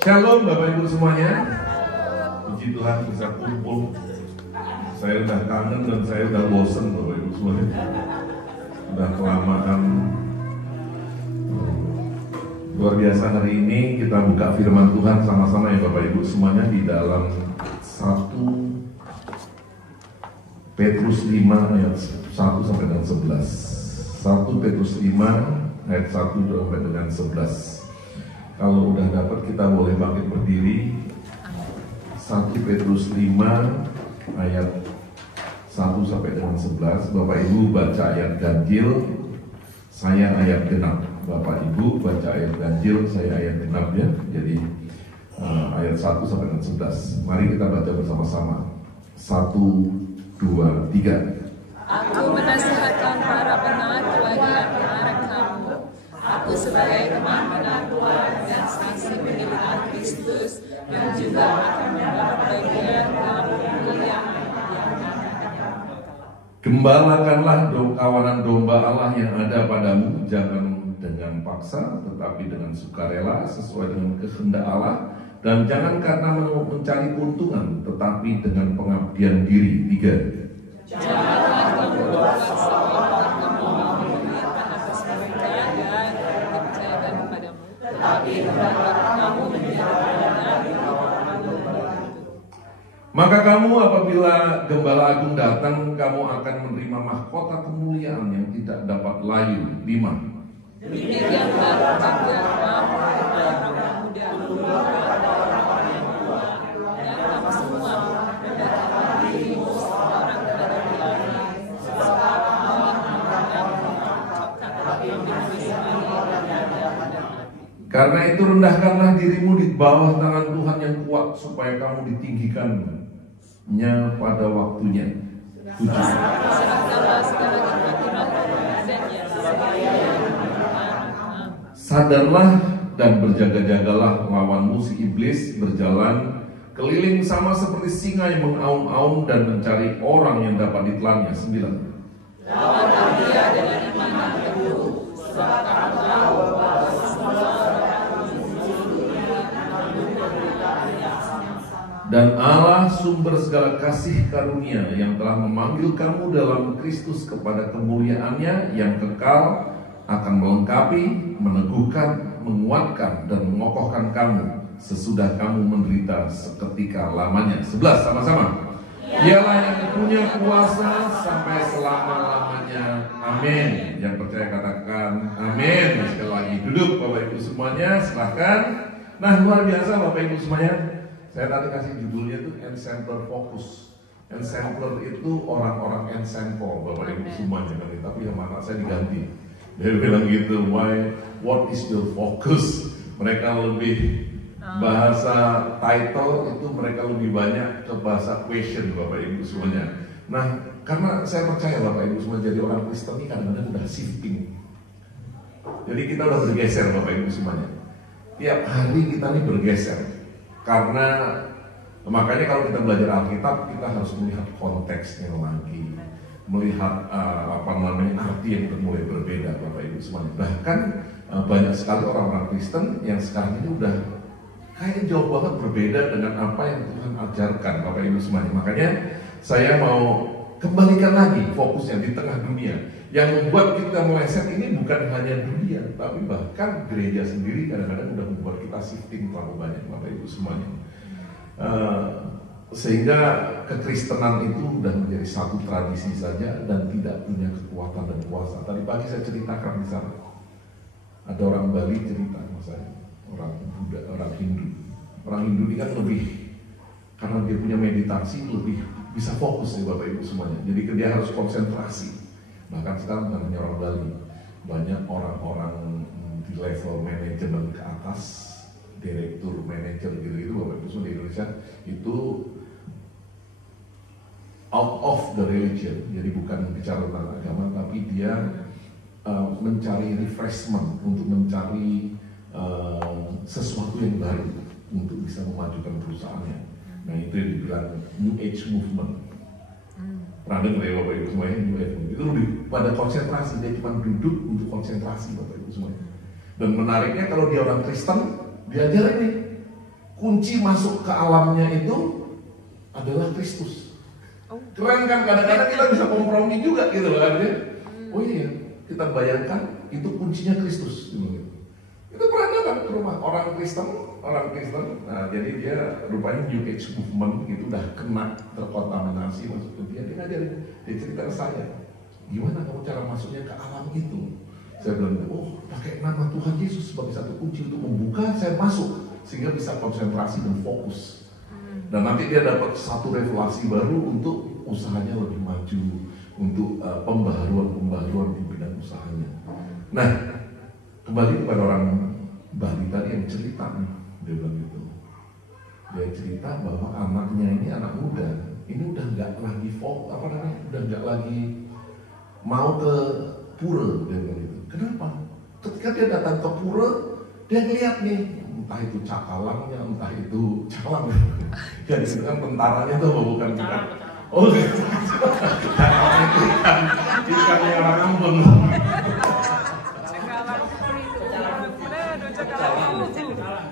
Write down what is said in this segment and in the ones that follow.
Shalom Bapak Ibu semuanya. Puji Tuhan bisa kumpul. Saya udah kangen dan saya udah bosen Bapak Ibu semuanya. Udah kelamaan. Luar biasa, hari ini kita buka firman Tuhan sama-sama ya Bapak Ibu semuanya di dalam 1 Petrus 5 ayat 1 sampai dengan 11. 1 Petrus 5 ayat 1 sampai dengan 11. Kalau udah dapat kita boleh bangkit berdiri. 1 Petrus 5 ayat 1 sampai dengan 11. Bapak Ibu baca ayat ganjil, saya ayat genap. Bapak Ibu baca ayat ganjil, saya ayat genap ya. Jadi ayat 1 sampai dengan 11. Mari kita baca bersama-sama. 1, 2, 3. Aku menasihatkan para penatua di antara kamu. Aku sebagai teman penatua dan saksi penderitaan Kristus yang juga akan mendapat bagian dalam kemuliaan yang akan datang. Gembalakanlah kawanan domba Allah yang ada padamu, jangan dengan paksa, tetapi dengan sukarela sesuai dengan kehendak Allah, dan jangan karena mencari keuntungan, tetapi dengan pengabdian diri. 3. Janganlah kamu berbuat seolah kamu memerintah atas mereka yang dipercayakan kepadamu, tetapi hendaklah kamu menjadi benar di hadapan itu. Maka kamu apabila Gembala Agung datang, kamu akan menerima mahkota kemuliaan yang tidak dapat layu. 5. Demikianlah juga kamu orang muda, orang yang tua, dan kamu semua mendekatkan dirimu seorang kepada yang lain, sebab Allah mengucapkan yang Karena itu rendahkanlah dirimu di bawah tangan Tuhan yang kuat, supaya kamu ditinggikannya pada waktunya. 7. Serahkanlah segala kekhawatiran kepadanya, supaya Sadarlah dan berjaga-jagalah, lawanmu si iblis berjalan keliling sama seperti singa yang mengaum-aum dan mencari orang yang dapat ditelannya. 9. lawanlah dia dengan iman yang teguh, sebab kamu tahu bahwa semua orang Dan Allah sumber segala kasih karunia yang telah memanggil kamu dalam Kristus kepada kemuliaannya yang kekal, akan melengkapi, meneguhkan, menguatkan, dan mengokohkan kamu sesudah kamu menderita seketika lamanya. 11 sama-sama. Ialah yang punya kuasa sampai selama-lamanya. Amin. Yang percaya katakan amin. Sekali lagi duduk Bapak Ibu semuanya, silahkan. Nah, luar biasa Bapak Ibu semuanya. Saya tadi kasih judulnya itu Ensembler Fokus. Ensembler itu orang-orang ensemble Bapak Ibu semuanya kan. Tapi yang mana saya diganti. Dia bilang gitu, what is your focus? Mereka lebih bahasa title itu mereka lebih banyak ke bahasa question Bapak Ibu semuanya. Nah, karena saya percaya Bapak Ibu semua jadi orang Kristen ini kadang-kadang udah shifting. Jadi kita udah bergeser Bapak Ibu semuanya. Tiap hari kita nih bergeser. Karena makanya kalau kita belajar Alkitab kita harus melihat konteksnya lagi. Melihat arti yang mulai berbeda Bapak Ibu semuanya. Bahkan banyak sekali orang-orang Kristen yang sekarang ini udah kayaknya jauh banget berbeda dengan apa yang Tuhan ajarkan Bapak Ibu semuanya. Makanya saya mau kembalikan lagi fokusnya di tengah dunia. Yang membuat kita meleset ini bukan hanya dunia, tapi bahkan gereja sendiri kadang-kadang udah membuat kita shifting terlalu banyak Bapak Ibu semuanya. Sehingga kekristenan itu sudah menjadi satu tradisi saja dan tidak punya kekuatan dan kuasa. Tadi pagi saya ceritakan di sana, ada orang Bali cerita sama saya, orang Buddha, orang Hindu. Orang Hindu ini kan lebih, karena dia punya meditasi lebih bisa fokus ya Bapak Ibu semuanya. Jadi dia harus konsentrasi. Bahkan sekarang bukan hanya orang Bali, banyak orang-orang di level manajemen ke atas, direktur, manajer gitu-gitu Bapak Ibu semua di Indonesia itu out of the religion, jadi bukan bicara tentang agama, tapi dia mencari refreshment, untuk mencari sesuatu yang baru untuk bisa memajukan perusahaannya. Nah itu yang dibilang New Age Movement. Pernah dengar ya Bapak Ibu semuanya, New Age Movement itu lebih pada konsentrasi, dia cuma duduk untuk konsentrasi Bapak Ibu semuanya. Dan menariknya kalau dia orang Kristen, diajarin nih kunci masuk ke alamnya itu adalah Kristus. Keren kan, kadang-kadang kita bisa kompromi juga gitu kan ya. Oh iya, kita bayangkan itu kuncinya Kristus. Itu pernah kan ke rumah orang Kristen. Nah, jadi dia rupanya New Age Movement itu udah kena terkontaminasi masuk ke dia ngajarin, dia cerita ke saya, gimana kamu cara masuknya ke alam itu? Saya bilang, oh pakai nama Tuhan Yesus sebagai satu kunci untuk membuka saya masuk sehingga bisa konsentrasi dan fokus. Dan nanti dia dapat satu revelasi baru untuk usahanya lebih maju, untuk pembaharuan di bidang usahanya. Nah, kembali kepada orang Bali tadi yang cerita nih, dia bilang gitu. Dia cerita bahwa anaknya ini anak muda, ini udah nggak lagi udah nggak lagi mau ke pura, dia bilang gitu. Kenapa? Ketika dia datang ke pura, dia ngeliat nih, entah itu cakalangnya, entah itu calang ya di situ kan tentaranya tuh bukan ikan. Oh, cakalangnya itu ikannya orang Ambon.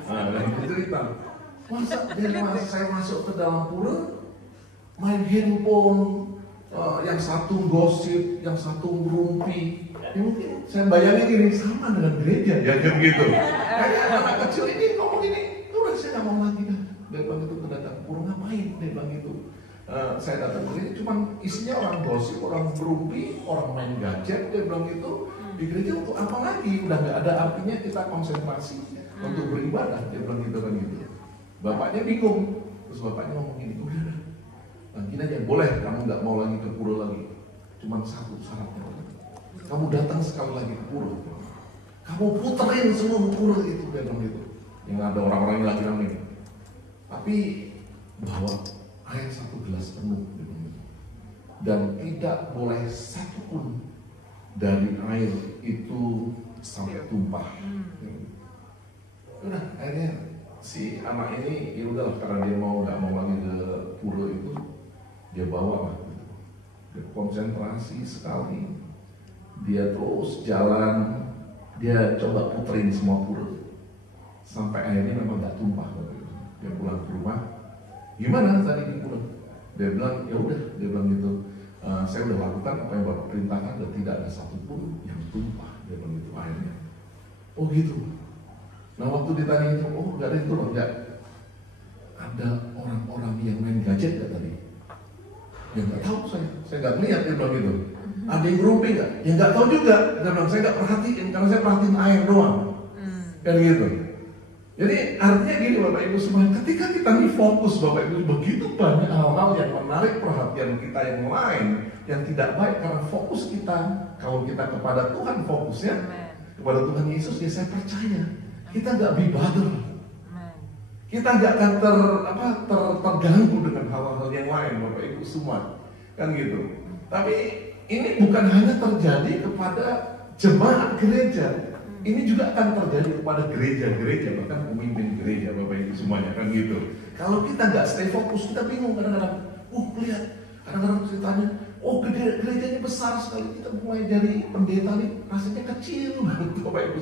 Nah, dan itu cerita, saya masuk ke dalam pura, main handphone, yang satu gosip, yang satu ngerumpi. Ya mungkin saya bayangin ini sama dengan gereja, ya kan gitu. Kayak anak kecil ini ngomong ini, udah saya nggak mau lagi dah. Dia bilang itu datang pura ngapain? Dia bilang itu. Saya datang ke sini cuma isinya orang gosip, orang ngerumpi, orang main gadget. Dia bilang itu. Di gereja untuk apa lagi? Udah nggak ada artinya kita konsentrasi untuk beribadah. Dia bilang gitu kan gitu. Bapaknya bingung. Terus bapaknya ngomong gini, udah, gini aja, boleh kamu nggak mau lagi ke pura lagi. Cuma satu syaratnya. Kamu datang sekali lagi ke pura. Kamu puterin semua pura itu. Dia bilang gitu. Yang ada orang-orang yang lagi ramai. Tapi bawa air 1 gelas penuh. Dia bilang gitu. Dan tidak boleh satu pun dari air itu sampai tumpah. Udah, akhirnya si anak ini ya udahlah, karena dia nggak mau lagi ke pura itu, dia bawa lah. Dia konsentrasi sekali, dia terus jalan, dia coba puterin semua pura sampai airnya memang nggak tumpah. Dia pulang ke rumah, gimana tadi di pura? Dia bilang ya udah, dia bilang gitu. Saya udah lakukan apa yang Bapak perintahkan dan tidak ada satupun yang tumpah. Dia bilang gitu airnya. Oh gitu. Nah waktu ditanya itu, oh nggak ada itu loh, nggak ada orang-orang yang main gadget nggak tadi? Ya nggak tahu saya nggak melihat. Dia bilang gitu. Ada yang ngerumpi nggak? Ya nggak tahu juga. Dia bilang saya nggak perhatiin karena saya perhatiin air doang. Kan gitu. Jadi artinya gini Bapak Ibu semua, ketika kita nih fokus Bapak Ibu, begitu banyak hal-hal yang menarik perhatian kita yang lain yang tidak baik karena fokus kita, kalau kita kepada Tuhan fokusnya kepada Tuhan Yesus, ya saya percaya kita nggak be bother, kita nggak akan terganggu dengan hal-hal yang lain Bapak Ibu semua, kan gitu. Tapi ini bukan hanya terjadi kepada jemaat gereja. Ini juga akan terjadi kepada gereja-gereja, bahkan pemimpin gereja Bapak Ibu semuanya, kan gitu. Kalau kita nggak stay fokus, kita bingung kadang-kadang. Lihat, kadang-kadang ceritanya, gerejanya besar sekali. Kita mulai dari pendeta nih, rasanya kecil banget Bapak Ibu.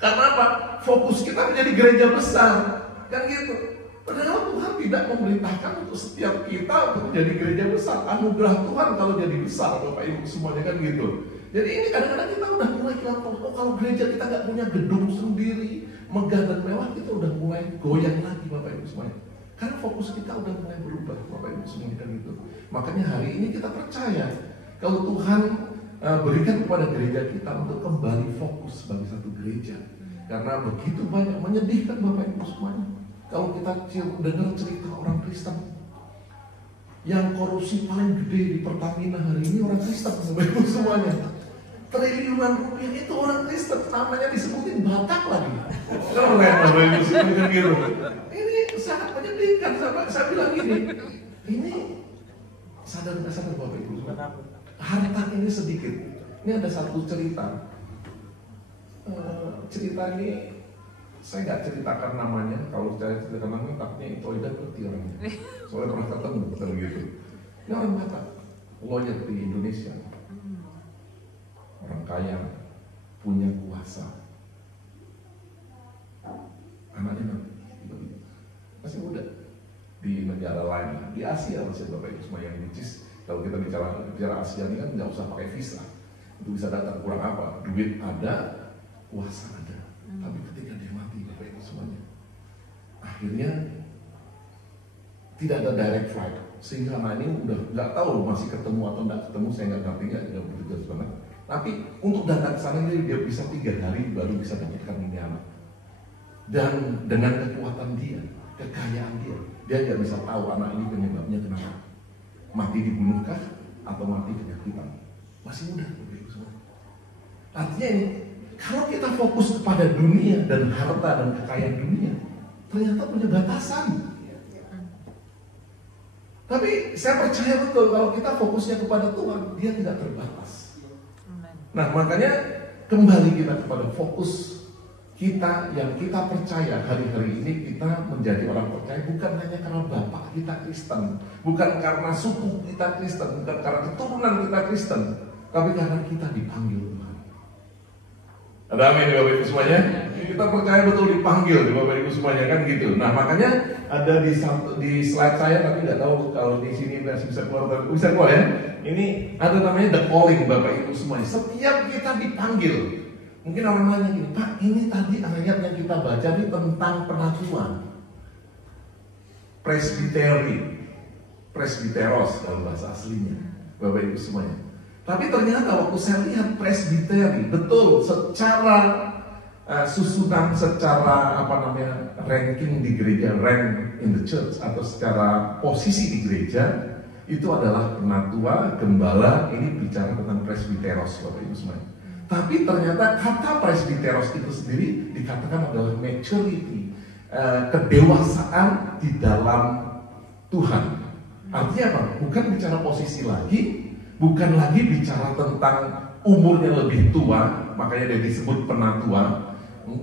Karena apa? Fokus kita menjadi gereja besar, kan gitu. Padahal Tuhan tidak memerintahkan untuk setiap kita untuk menjadi gereja besar. Anugerah Tuhan kalau jadi besar Bapak Ibu semuanya, kan gitu. Jadi ini kadang-kadang kita udah mulai kelihatan, kalau gereja kita nggak punya gedung sendiri, megah dan mewah, kita udah mulai goyang lagi Bapak Ibu semuanya. Karena fokus kita udah mulai berubah Bapak Ibu semuanya, kan gitu. Makanya hari ini kita percaya kalau Tuhan berikan kepada gereja kita untuk kembali fokus sebagai satu gereja. Karena begitu banyak menyedihkan Bapak Ibu semuanya. Kalau kita dengar cerita orang Kristen, yang korupsi paling gede di Pertamina hari ini orang Kristen Bapak Ibu semuanya. Triliunan rupiah itu orang Kristen, namanya disebutin Batak lagi. Keren Bapak Ibu semuanya, gitu. Ini sangat menyedihkan. Saya bilang gini, ini sadar nggak sadar Bapak Ibu semuanya, harta ini sedikit. Ini ada satu cerita. Cerita ini saya nggak ceritakan namanya. Kalau saya ceritakan namanya, takutnya itu tidak ngerti orangnya. Soalnya pernah ketemu betul gitu. Ini orang Batak, lawyer di Indonesia. Orang kaya, punya kuasa. Anaknya lain. Di Asia masih Bapak Ibu semua yang which is, kalau kita bicara Asia ini kan nggak usah pakai visa, itu bisa datang. Kurang apa? Duit ada, kuasa ada. Tapi ketika dia mati Bapak Ibu semuanya, akhirnya tidak ada direct flight, sehingga anak ini udah nggak tahu masih ketemu atau nggak ketemu, saya nggak ngerti, nggak begitu banget. Tapi untuk datang ke sana dia bisa 3 hari baru bisa dapatkan ini anak. Dan dengan kekuatan dia, kekayaan dia nggak bisa tahu anak ini penyebabnya kenapa. Mati dibunuhkah atau mati penyakitan? Masih muda begitu semua. Artinya ini, kalau kita fokus kepada dunia dan harta dan kekayaan dunia, ternyata punya batasan. Tapi saya percaya betul kalau kita fokusnya kepada Tuhan, dia tidak terbatas. Nah, makanya kembali kita kepada fokus kita yang kita percaya hari-hari ini. Kita menjadi orang percaya bukan hanya karena bapak kita Kristen, bukan karena suku kita Kristen, bukan karena keturunan kita Kristen, tapi karena kita dipanggil Tuhan. Ada amin Bapak Ibu semuanya? Kita percaya betul dipanggil Bapak Ibu semuanya, kan gitu. Nah, makanya ada di slide saya, tapi nggak tahu kalau di sini bisa keluar ya. Ini ada namanya the calling Bapak Ibu semuanya. Setiap kita dipanggil. Mungkin orang nanya gini, Pak, ini tadi ayat yang kita baca ini tentang penatuan, presbiteros dalam bahasa aslinya, Bapak Ibu semuanya. Tapi ternyata waktu saya lihat presbiteri, betul secara susunan, secara ranking di gereja, rank in the church, atau secara posisi di gereja, itu adalah penatua, gembala. Ini bicara tentang presbiteros Bapak Ibu semuanya. Tapi ternyata kata presbiteros itu sendiri dikatakan adalah maturity, kedewasaan di dalam Tuhan. Artinya apa? Bukan bicara posisi lagi, bukan lagi bicara tentang umurnya lebih tua, makanya dia disebut penatua,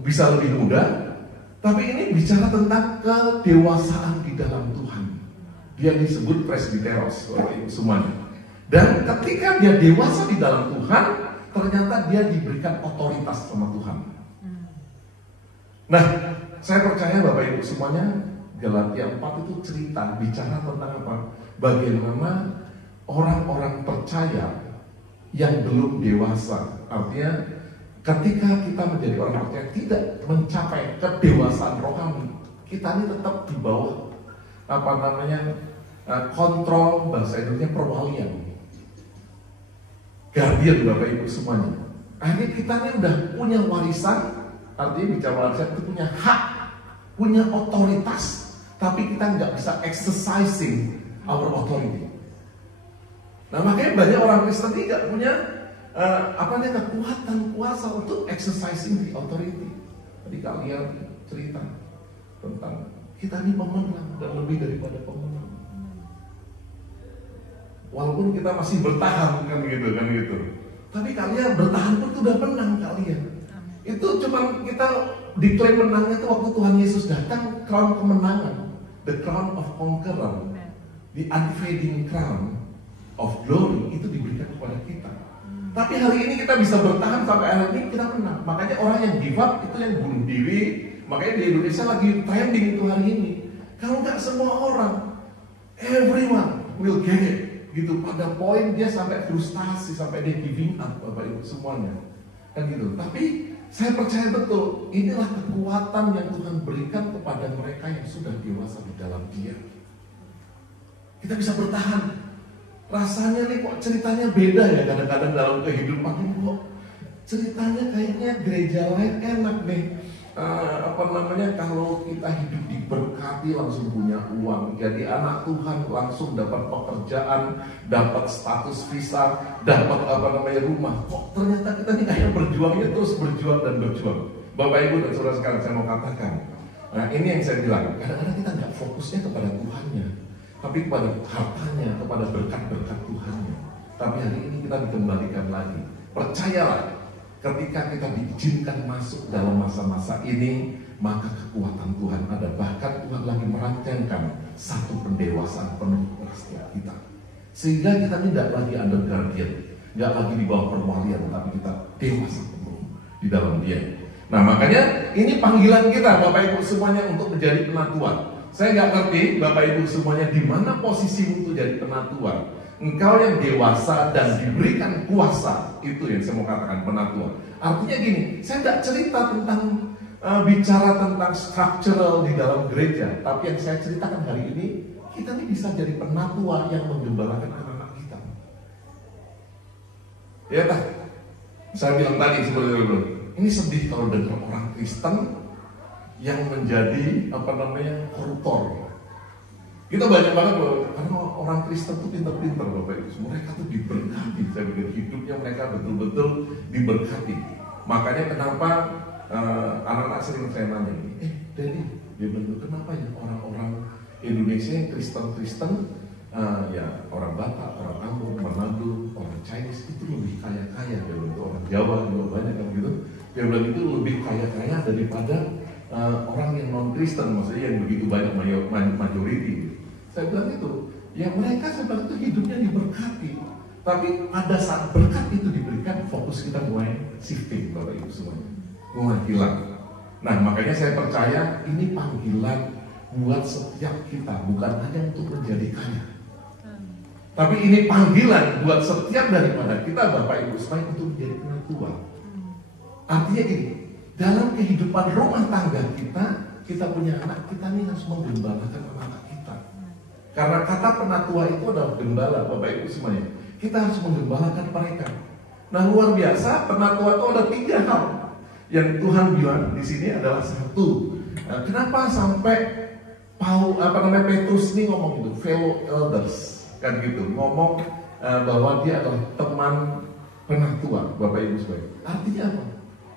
bisa lebih muda. Tapi ini bicara tentang kedewasaan di dalam Tuhan. Dia disebut presbiteros semuanya. Dan ketika dia dewasa di dalam Tuhan, ternyata dia diberikan otoritas sama Tuhan. Nah, saya percaya Bapak Ibu semuanya, Galatia 4 itu cerita, bicara tentang apa? Bagaimana orang-orang percaya yang belum dewasa. Artinya ketika kita menjadi orang percaya tidak mencapai kedewasaan rohani, kita ini tetap di bawah kontrol, bahasa Indonesia perwalian, guardian Bapak Ibu semuanya. Akhirnya kita ini udah punya warisan, artinya bicara warisan itu punya hak, punya otoritas, tapi kita nggak bisa exercising our authority. Nah, makanya banyak orang Kristen ini nggak punya kekuatan kuasa untuk exercising the authority. Tadi kalian cerita tentang kita ini pemenang dan lebih daripada pemenang. Walaupun kita masih bertahan kan gitu. Tapi kalian bertahan pun sudah menang kalian. Itu cuma kita diklaim menangnya itu waktu Tuhan Yesus datang, crown kemenangan, the crown of conqueror, the unfading crown of glory itu diberikan kepada kita. Tapi hari ini kita bisa bertahan sampai hari ini kita menang. Makanya orang yang give up itu yang bunuh diri. Makanya di Indonesia lagi trending itu hari ini. Kalau nggak semua orang, everyone will get it. Gitu, pada poin dia sampai frustasi, sampai dia giving up Bapak Ibu semuanya, kan gitu. Tapi saya percaya betul inilah kekuatan yang Tuhan berikan kepada mereka yang sudah dewasa di dalam Dia. Kita bisa bertahan. Rasanya nih kok ceritanya beda ya kadang-kadang dalam kehidupan ini, kok ceritanya kayaknya gereja lain enak nih. Kalau kita hidup diberkati langsung punya uang, jadi anak Tuhan langsung dapat pekerjaan, dapat status visa, dapat rumah. Kok ternyata kita nih kayak berjuangnya terus berjuang dan berjuang. Bapak Ibu dan saudara sekalian, saya mau katakan, nah ini yang saya bilang, kadang-kadang kita nggak fokusnya kepada Tuhannya, tapi kepada hartanya, kepada berkat-berkat Tuhannya. Tapi hari ini kita dikembalikan lagi. Percayalah, ketika kita diizinkan masuk dalam masa-masa ini, maka kekuatan Tuhan ada. Bahkan Tuhan lagi merancangkan satu pendewasaan penuh pada setiap kita, sehingga kita tidak lagi under guardian, nggak lagi di bawah perwalian, tapi kita dewasa penuh di dalam Dia. Nah, makanya ini panggilan kita Bapak Ibu semuanya untuk menjadi penatuan. Saya nggak ngerti Bapak Ibu semuanya di mana posisimu untuk jadi penatua. Engkau yang dewasa dan diberikan kuasa, itu yang saya mau katakan penatua. Artinya gini, saya nggak cerita tentang bicara tentang structural di dalam gereja, tapi yang saya ceritakan hari ini, kita ini bisa jadi penatua yang menggembalakan anak-anak kita. Ya tak? Saya bilang tadi sebelumnya, ini sedih kalau dengar orang Kristen yang menjadi koruptor. Kita banyak banget loh, karena orang Kristen tuh pintar-pintar Bapak Ibu. Mereka tuh diberkati, saya pikir hidupnya mereka betul-betul diberkati. Makanya kenapa anak-anak sering saya nanya, Daddy, dia bilang, kenapa ya orang-orang Indonesia yang Kristen-Kristen, ya orang Batak, orang Ambon, Manado, orang Chinese itu lebih kaya-kaya dari orang Jawa juga banyak kan gitu. Dia bilang itu lebih kaya-kaya daripada orang yang non-Kristen, maksudnya yang begitu banyak majority. Saya bilang itu, ya mereka sebenarnya hidupnya diberkati. Tapi pada saat berkat itu diberikan, fokus kita mulai shifting Bapak Ibu semuanya, mulai hilang. Nah makanya saya percaya ini panggilan buat setiap kita, bukan hanya untuk menjadi kaya, tapi ini panggilan buat setiap daripada kita Bapak Ibu supaya untuk menjadi penatua. Artinya gini, dalam kehidupan rumah tangga kita punya anak, kita ini harus menggembalakan anak kita. Karena kata penatua itu adalah gembala Bapak Ibu semuanya. Kita harus menggembalakan mereka. Nah luar biasa, penatua itu ada 3 hal yang Tuhan bilang di sini adalah 1. Kenapa sampai Petrus ini ngomong gitu, fellow elders kan gitu, ngomong bahwa dia adalah teman penatua Bapak Ibu semuanya. Artinya apa?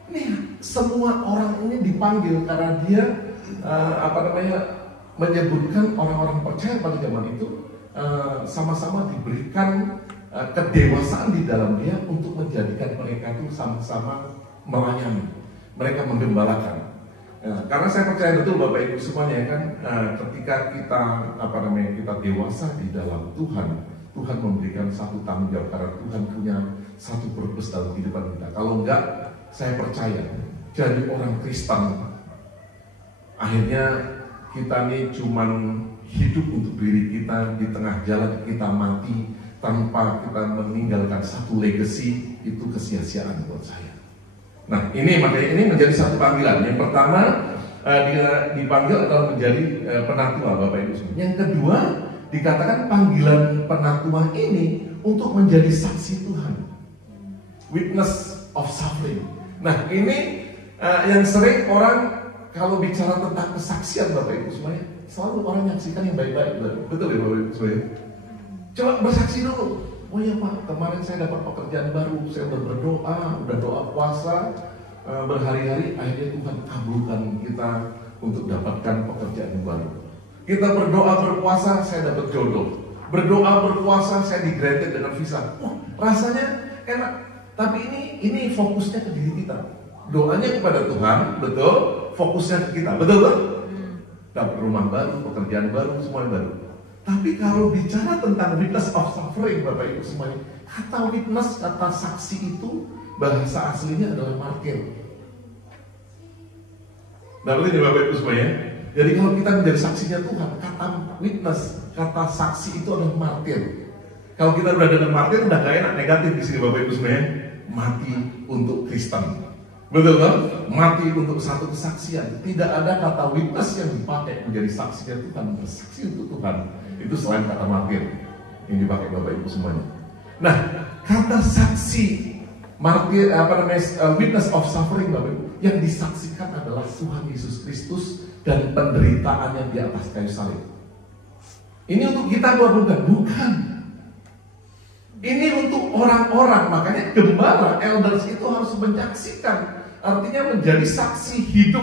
Ini semua orang ini dipanggil karena dia menyebutkan orang-orang percaya pada zaman itu sama-sama diberikan kedewasaan di dalam dia untuk menjadikan mereka itu sama-sama melayani, mereka menggembalakan. Karena saya percaya betul Bapak Ibu semuanya kan, ketika kita kita dewasa di dalam Tuhan, Tuhan memberikan satu tanggung jawab karena Tuhan punya satu purpose dalam kehidupan kita. Kalau enggak, saya percaya jadi orang Kristen akhirnya kita nih cuman hidup untuk diri kita, di tengah jalan kita mati tanpa kita meninggalkan satu legacy, itu kesia-siaan buat saya. Nah makanya ini menjadi satu panggilan. Yang pertama dipanggil adalah menjadi penatua Bapak Ibu semua. Yang kedua dikatakan panggilan penatua ini untuk menjadi saksi Tuhan, witness of suffering. Nah ini yang sering orang kalau bicara tentang kesaksian Bapak Ibu semuanya, selalu orang menyaksikan yang baik-baik. Betul ya Bapak Ibu semuanya? Coba bersaksi dulu. Oh iya Pak, kemarin saya dapat pekerjaan baru, saya udah berdoa, udah doa puasa berhari-hari, akhirnya Tuhan kabulkan kita untuk dapatkan pekerjaan yang baru. Kita berdoa berpuasa, saya dapat jodoh. Berdoa berpuasa, saya di-granted dengan visa. Rasanya enak. Tapi ini fokusnya ke diri kita. Doanya kepada Tuhan, betul. Fokusnya ke kita, betul kan? Dapat rumah baru, pekerjaan baru, semuanya baru. Tapi kalau bicara tentang witness of suffering Bapak Ibu semuanya, kata witness, kata saksi itu bahasa aslinya adalah martir. Dapat ini Bapak Ibu semuanya. Jadi kalau kita menjadi saksinya Tuhan, kata witness, kata saksi itu adalah martir. Kalau kita udah dengar martir, udah gak enak, negatif di sini Bapak Ibu semuanya. Mati untuk Kristen. Betul kan? Mati untuk satu kesaksian. Tidak ada kata witness yang dipakai menjadi saksinya Tuhan, bersaksi untuk Tuhan. Itu selain kata martir yang dipakai Bapak Ibu semuanya. Nah, kata saksi martir, witness of suffering Bapak Ibu, yang disaksikan adalah Tuhan Yesus Kristus dan penderitaannya di atas kayu salib. Ini untuk kita bukan. Ini untuk orang-orang. Makanya gembala, elders itu harus menyaksikan. Artinya menjadi saksi hidup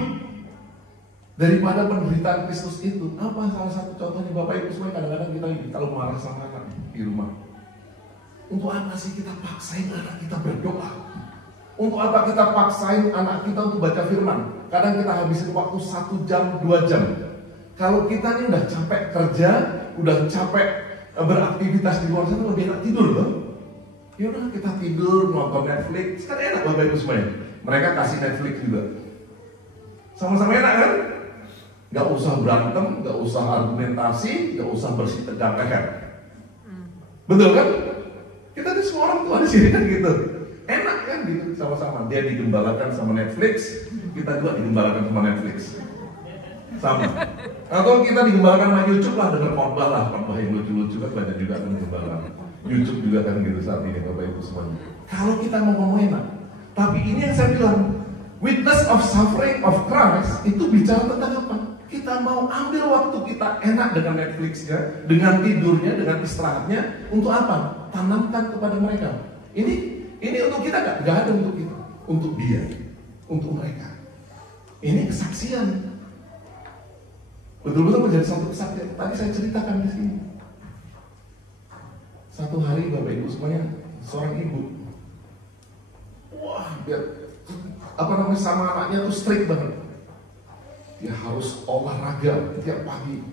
daripada penderitaan Kristus itu. Apa salah satu contohnya Bapak Ibu semua? Kadang-kadang kita kalau marah sama anak di rumah, untuk apa sih kita paksain anak kita berdoa? Untuk apa kita paksain anak kita untuk baca firman? Kadang kita habisin waktu 1 jam, 2 jam. Kalau kita ini udah capek kerja, udah capek beraktivitas di luar sana, lebih enak tidur loh. Ya udah kita tidur, nonton Netflix, kan enak Bapak Ibu semuanya. Mereka kasih Netflix juga, sama-sama enak kan? Gak usah berantem, gak usah argumentasi, gak usah bersih tegang leher. Betul kan? Kita di semua orang tua di sini kan gitu. Enak kan gitu sama-sama. Dia digembalakan sama Netflix, kita juga digembalakan sama Netflix. Sama. Atau kita digembalakan sama YouTube lah, dengan khotbah lah, khotbah yang lucu-lucu kan banyak juga kan digembalakan. YouTube juga kan gitu saat ini Bapak Ibu semuanya. Kalau kita mau ngomong enak, tapi ini yang saya bilang, witness of suffering of Christ itu bicara tentang apa? Kita mau ambil waktu kita enak dengan Netflix-nya, dengan tidurnya, dengan istirahatnya, untuk apa? Tanamkan kepada mereka. Ini untuk kita nggak ada untuk kita, untuk dia, untuk mereka. Ini kesaksian. Betul-betul menjadi satu kesaksian. Tadi saya ceritakan di sini. Satu hari Bapak Ibu semuanya, seorang ibu, wah, dia sama anaknya tuh strict banget. Dia harus olahraga tiap pagi.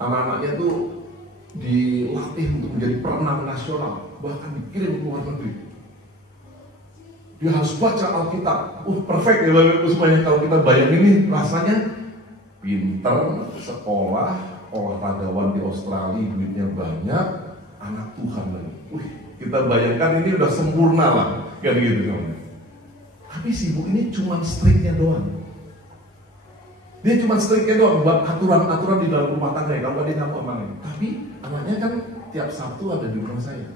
Anak-anaknya tuh dilatih untuk menjadi perenang nasional, bahkan dikirim ke luar negeri. Dia harus baca Alkitab. Perfect ya Bapak Ibu semuanya. Kalau kita bayangin ini rasanya pinter, sekolah, olahragawan di Australia, duitnya banyak, anak Tuhan lagi. Kita bayangkan ini udah sempurna lah, kan gitu. Tapi si ibu ini cuma striknya doang. Dia cuma striknya doang, buat aturan-aturan di dalam rumah tangga. Kalau dia nggak mau amanin. Tapi anaknya kan tiap Sabtu ada di rumah saya.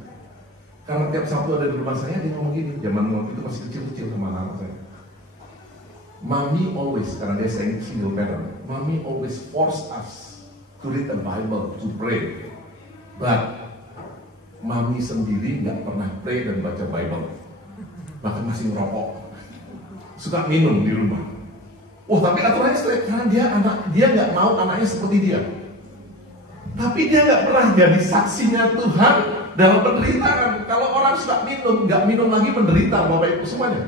Karena tiap Sabtu ada di rumah saya, dia ngomong gini. Zaman waktu itu masih kecil-kecil sama anak saya. Mommy always, karena dia single parent, Mommy always force us to read the Bible, to pray. But Mommy sendiri nggak pernah pray dan baca Bible. Bahkan masih ngerokok. Suka minum di rumah. Tapi aturannya strict karena dia nggak mau anaknya seperti dia. Tapi dia nggak pernah jadi saksinya Tuhan dalam penderitaan. Kalau orang suka minum, nggak minum lagi menderita, Bapak Ibu semuanya.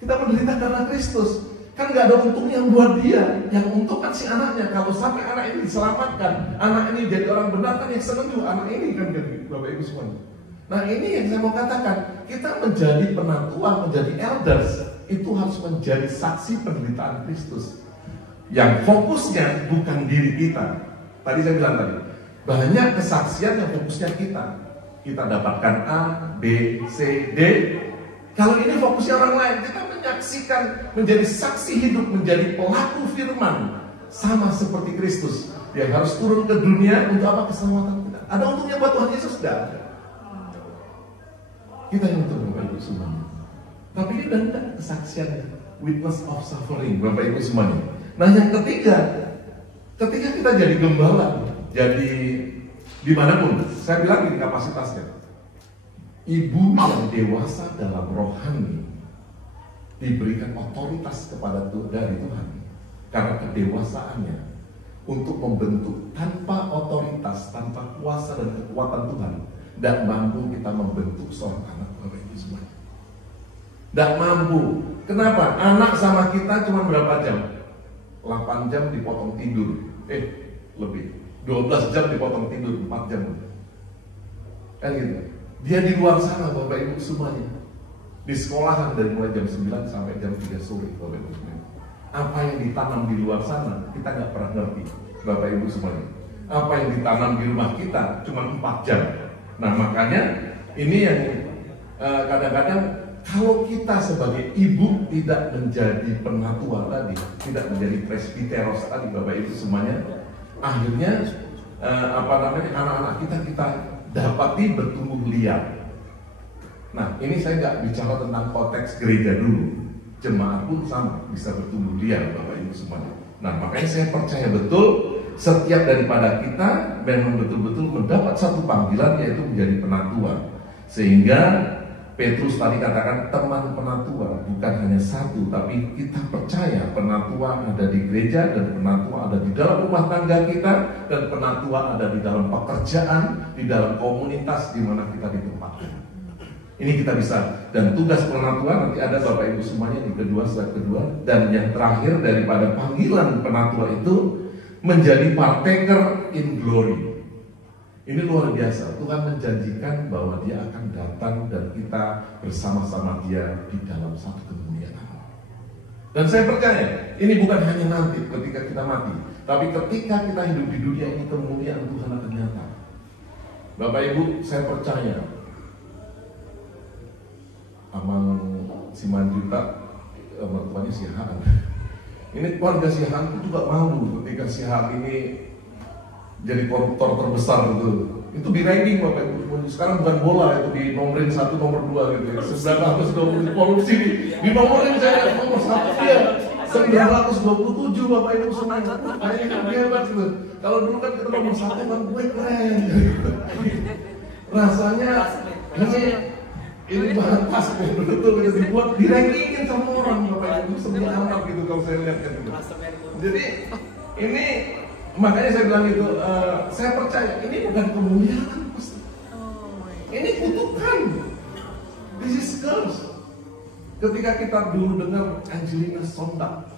Kita menderita karena Kristus. Kan nggak ada untungnya buat dia. Yang untung kan si anaknya. Kalau sampai anak ini diselamatkan, anak ini jadi orang benar, kan yang seneng juga anak ini kan Bapak Ibu semuanya. Nah ini yang saya mau katakan, kita menjadi penatua, menjadi elders, itu harus menjadi saksi penderitaan Kristus. Yang fokusnya bukan diri kita. Tadi saya bilang tadi, banyak kesaksian yang fokusnya kita. Kita dapatkan A, B, C, D. Kalau ini fokusnya orang lain, kita menyaksikan, menjadi saksi hidup, menjadi pelaku firman. Sama seperti Kristus. Dia harus turun ke dunia untuk apa? Keselamatan kita. Ada untungnya buat Tuhan Yesus? Tidak ada. Kita yang untung Bapak Ibu semuanya. Tapi ini dan kesaksian witness of suffering Bapak Ibu semuanya. Nah yang ketiga, ketika kita jadi gembala, jadi dimanapun, saya bilang ini kapasitasnya. Ibu yang dewasa dalam rohani diberikan otoritas kepada dari Tuhan karena kedewasaannya untuk membentuk. Tanpa otoritas, tanpa kuasa dan kekuatan Tuhan, tidak mampu kita membentuk seorang anak Bapak Ibu semuanya. Tidak mampu. Kenapa? Anak sama kita cuma berapa jam? 8 jam dipotong tidur. Lebih. 12 jam dipotong tidur, 4 jam. Kan gitu. Dia di luar sana Bapak Ibu semuanya. Di sekolahan dari mulai jam 9 sampai jam 3 sore Bapak Ibu semuanya. Apa yang ditanam di luar sana kita nggak pernah ngerti Bapak Ibu semuanya. Apa yang ditanam di rumah kita cuma 4 jam. Nah makanya ini yang kadang-kadang kalau kita sebagai ibu tidak menjadi penatua tadi, tidak menjadi presbiteros tadi Bapak Ibu semuanya, akhirnya anak-anak kita dapati bertumbuh liar. Nah ini saya nggak bicara tentang konteks gereja dulu, jemaat pun sama bisa bertumbuh liar Bapak Ibu semuanya. Nah makanya saya percaya betul setiap daripada kita memang betul-betul mendapat satu panggilan, yaitu menjadi penatua. Sehingga Petrus tadi katakan teman penatua bukan hanya satu, tapi kita percaya penatua ada di gereja, dan penatua ada di dalam rumah tangga kita, dan penatua ada di dalam pekerjaan, di dalam komunitas di mana kita ditempatkan. Ini kita bisa, dan tugas penatua nanti ada Bapak Ibu semuanya di slide kedua, dan yang terakhir daripada panggilan penatua itu menjadi partaker in glory. Ini luar biasa. Tuhan menjanjikan bahwa Dia akan datang dan kita bersama-sama Dia di dalam satu kemuliaan. Dan saya percaya, ini bukan hanya nanti ketika kita mati, tapi ketika kita hidup di dunia ini, kemuliaan Tuhan akan nyata. Bapak Ibu, saya percaya Amang Simanjuta, mertuanya si Haan. Ini keluarga si Haan itu juga malu ketika si Haan ini jadi koruptor terbesar gitu. Itu di ranking Bapak Ibu. Sekarang bukan bola, itu di nomorin 1, nomor 2 gitu ya. 920 korupsi di nomorin saya nomor 1 dia 927 Bapak Ibu semuanya. Kayaknya kan hebat gitu. Kalau dulu kan kita nomor 1 kan gue keren. Rasanya ini bahan pas betul gitu dibuat di rankingin sama orang Bapak Ibu, sedih amat gitu kalau saya lihat kan gitu. Jadi ini makanya saya bilang itu, saya percaya ini bukan kemuliaan, ini kutukan. This is curse. Ketika kita dulu dengar Angelina Sondag,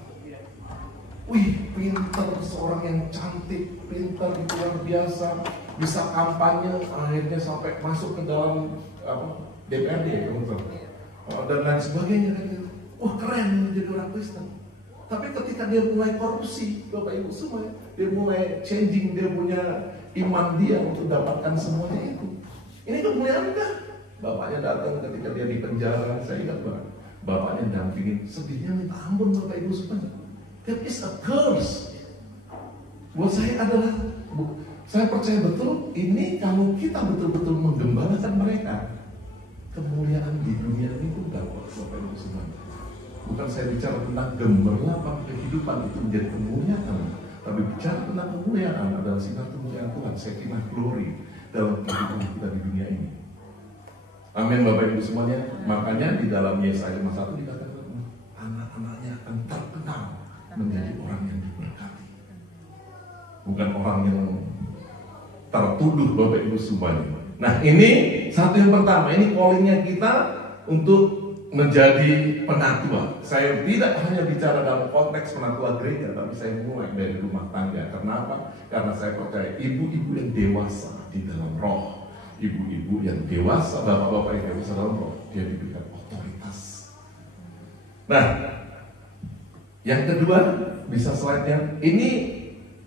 wih pintar, seorang yang cantik, pintar, itu luar biasa, bisa kampanye, akhirnya sampai masuk ke dalam DPRD dan lain sebagainya kan gitu. Wah keren menjadi orang Kristen. Tapi ketika dia mulai korupsi, Bapak Ibu semua, dia mulai changing, dia punya iman dia untuk dapatkan semuanya itu. Ini kemuliaan enggak? Bapaknya datang ketika dia di penjara, saya ingat banget. Bapaknya dampingin, sedihnya minta ampun Bapak Ibu semuanya. That is a curse. Buat saya adalah, saya percaya betul ini kalau kita betul-betul menggembalakan mereka, kemuliaan di dunia ini pun dapat Bapak Ibu semuanya. Bukan saya bicara tentang gemerlapan kehidupan itu menjadi kemuliaan, tapi bicara tentang kemuliaan adalah sinar kemuliaan Tuhan, sakinah glory dalam kehidupan kita di dunia ini. Amin Bapak Ibu semuanya. Makanya di dalam Yesaya 1 dikatakan anak-anaknya akan terkenal menjadi orang yang diberkati, bukan orang yang tertuduh Bapak Ibu semuanya. Nah ini satu yang pertama, ini callingnya kita untuk menjadi penatua. Saya tidak hanya bicara dalam konteks penatua gereja, tapi saya mulai dari rumah tangga. Kenapa? Karena saya percaya ibu-ibu yang dewasa di dalam roh, ibu-ibu yang dewasa, bapak-bapak yang dewasa dalam roh, dia diberikan otoritas. Nah, yang kedua, bisa slide-nya. Ini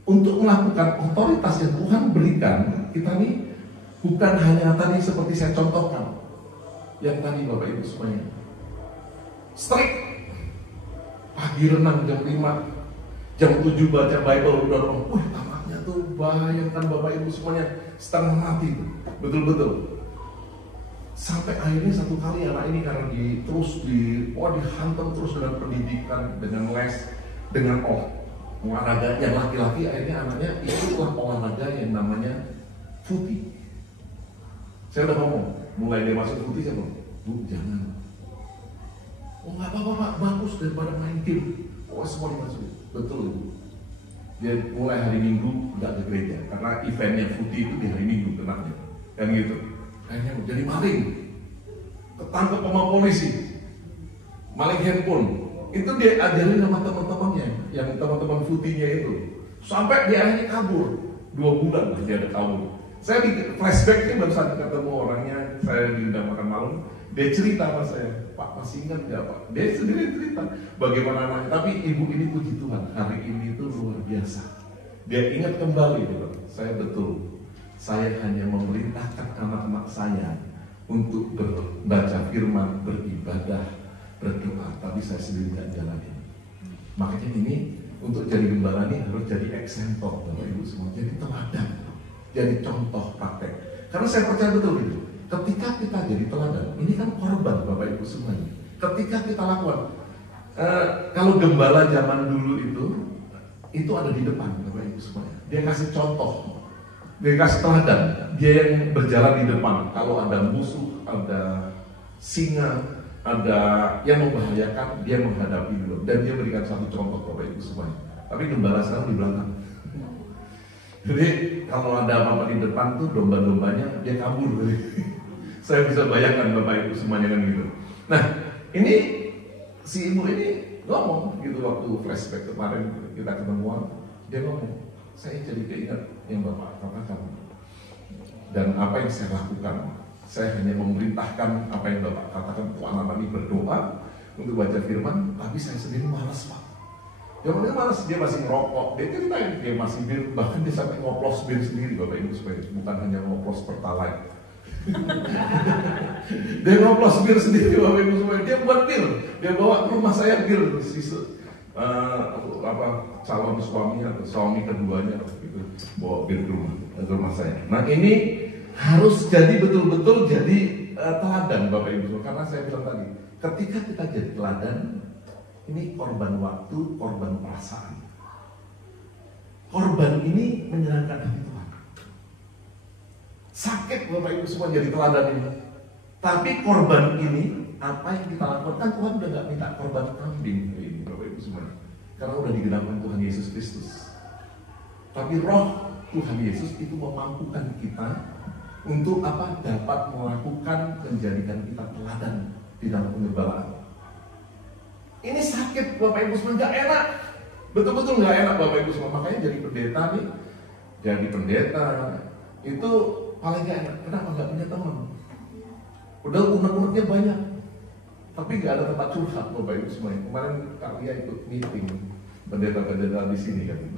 untuk melakukan otoritas yang Tuhan berikan, kita nih bukan hanya tadi seperti saya contohkan, yang tadi Bapak Ibu semuanya, strict, pagi renang jam 5, jam 7 baca Bible udah dong. Wih tamatnya tuh bayangkan Bapak Ibu semuanya setengah mati tuh, betul-betul. Sampai akhirnya satu kali anak ini karena dihantam terus dengan pendidikan, dengan les, dengan olahraga yang laki-laki, akhirnya anaknya ikutlah olahraga yang namanya footy. Saya udah ngomong, mulai dia masuk footy saya bilang, Bu jangan. Oh nggak apa-apa Pak, bagus daripada main game. Oh semua dimasukin, betul Ibu. Dia mulai hari Minggu nggak ke gereja karena eventnya footy itu di hari Minggu kenanya, kan gitu. Akhirnya jadi maling, ketangkep sama polisi, maling handphone. Itu dia ajarin sama teman-temannya, yang teman-teman footy-nya itu, sampai dia akhirnya kabur. 2 bulan lah dia ada kabur. Saya di flashback ini baru saja ketemu orangnya, saya diundang makan malam, dia cerita sama saya, Pak masih ingat nggak Pak? Dia sendiri cerita bagaimana anaknya, tapi ibu ini puji Tuhan, hari ini itu luar biasa. Dia ingat kembali, saya betul, saya hanya memerintahkan anak-anak saya untuk membaca firman, beribadah, berdoa, tapi saya sendiri nggak jalanin. Makanya ini untuk jadi gembala ini harus jadi eksemptor Bapak Ibu semua, jadi teladan. Jadi contoh praktek. Karena saya percaya betul gitu. Ketika kita jadi teladan, ini kan korban Bapak Ibu semuanya. Ketika kita lakukan, kalau gembala zaman dulu itu ada di depan Bapak Ibu semuanya. Dia kasih contoh, dia kasih teladan. Dia yang berjalan di depan. Kalau ada musuh, ada singa, ada yang membahayakan, dia menghadapi dulu. Dan dia berikan satu contoh Bapak Ibu semuanya. Tapi gembala sekarang di belakang. Jadi kalau ada apa-apa di depan tuh domba-dombanya dia kabur. Saya bisa bayangkan Bapak Ibu semuanya kan gitu. Nah ini si ibu ini ngomong gitu waktu flashback kemarin kita ketemuan, dia ngomong, saya jadi keinget yang Bapak katakan dan apa yang saya lakukan. Saya hanya memerintahkan apa yang Bapak katakan, anak-anak ini berdoa untuk baca firman, tapi saya sendiri malas Pak. Jamannya malas, dia masih ngerokok, dia ceritain, dia masih bir, bahkan dia sampai ngoplos bir sendiri Bapak Ibu supaya bukan hanya ngoplos Pertalite. Dia ngoplos bir sendiri Bapak Ibu supaya dia buat bir, dia bawa ke rumah saya bir, calon suaminya atau suami keduanya gitu, bawa bir ke rumah saya. Nah ini harus jadi betul-betul jadi teladan Bapak Ibu, karena saya bilang tadi, ketika kita jadi teladan, ini korban waktu, korban perasaan. Korban ini menyenangkan hati Tuhan. Sakit Bapak Ibu semua jadi teladan ini. Tapi korban ini, apa yang kita lakukan, Tuhan udah gak minta korban kambing ini Bapak Ibu semua. Karena udah digenapkan Tuhan Yesus Kristus. Tapi roh Tuhan Yesus itu memampukan kita untuk apa? Dapat melakukan, menjadikan kita teladan di dalam penggembalaan. Ini sakit Bapak Ibu semua, gak enak. Betul-betul gak enak Bapak Ibu semua. Makanya jadi pendeta nih, jadi pendeta itu paling gak enak. Kenapa? Gak punya teman. Udah unek-uneknya banyak, tapi gak ada tempat curhat Bapak Ibu semua. Kemarin Kak Lia ikut meeting pendeta-pendeta di sini kan.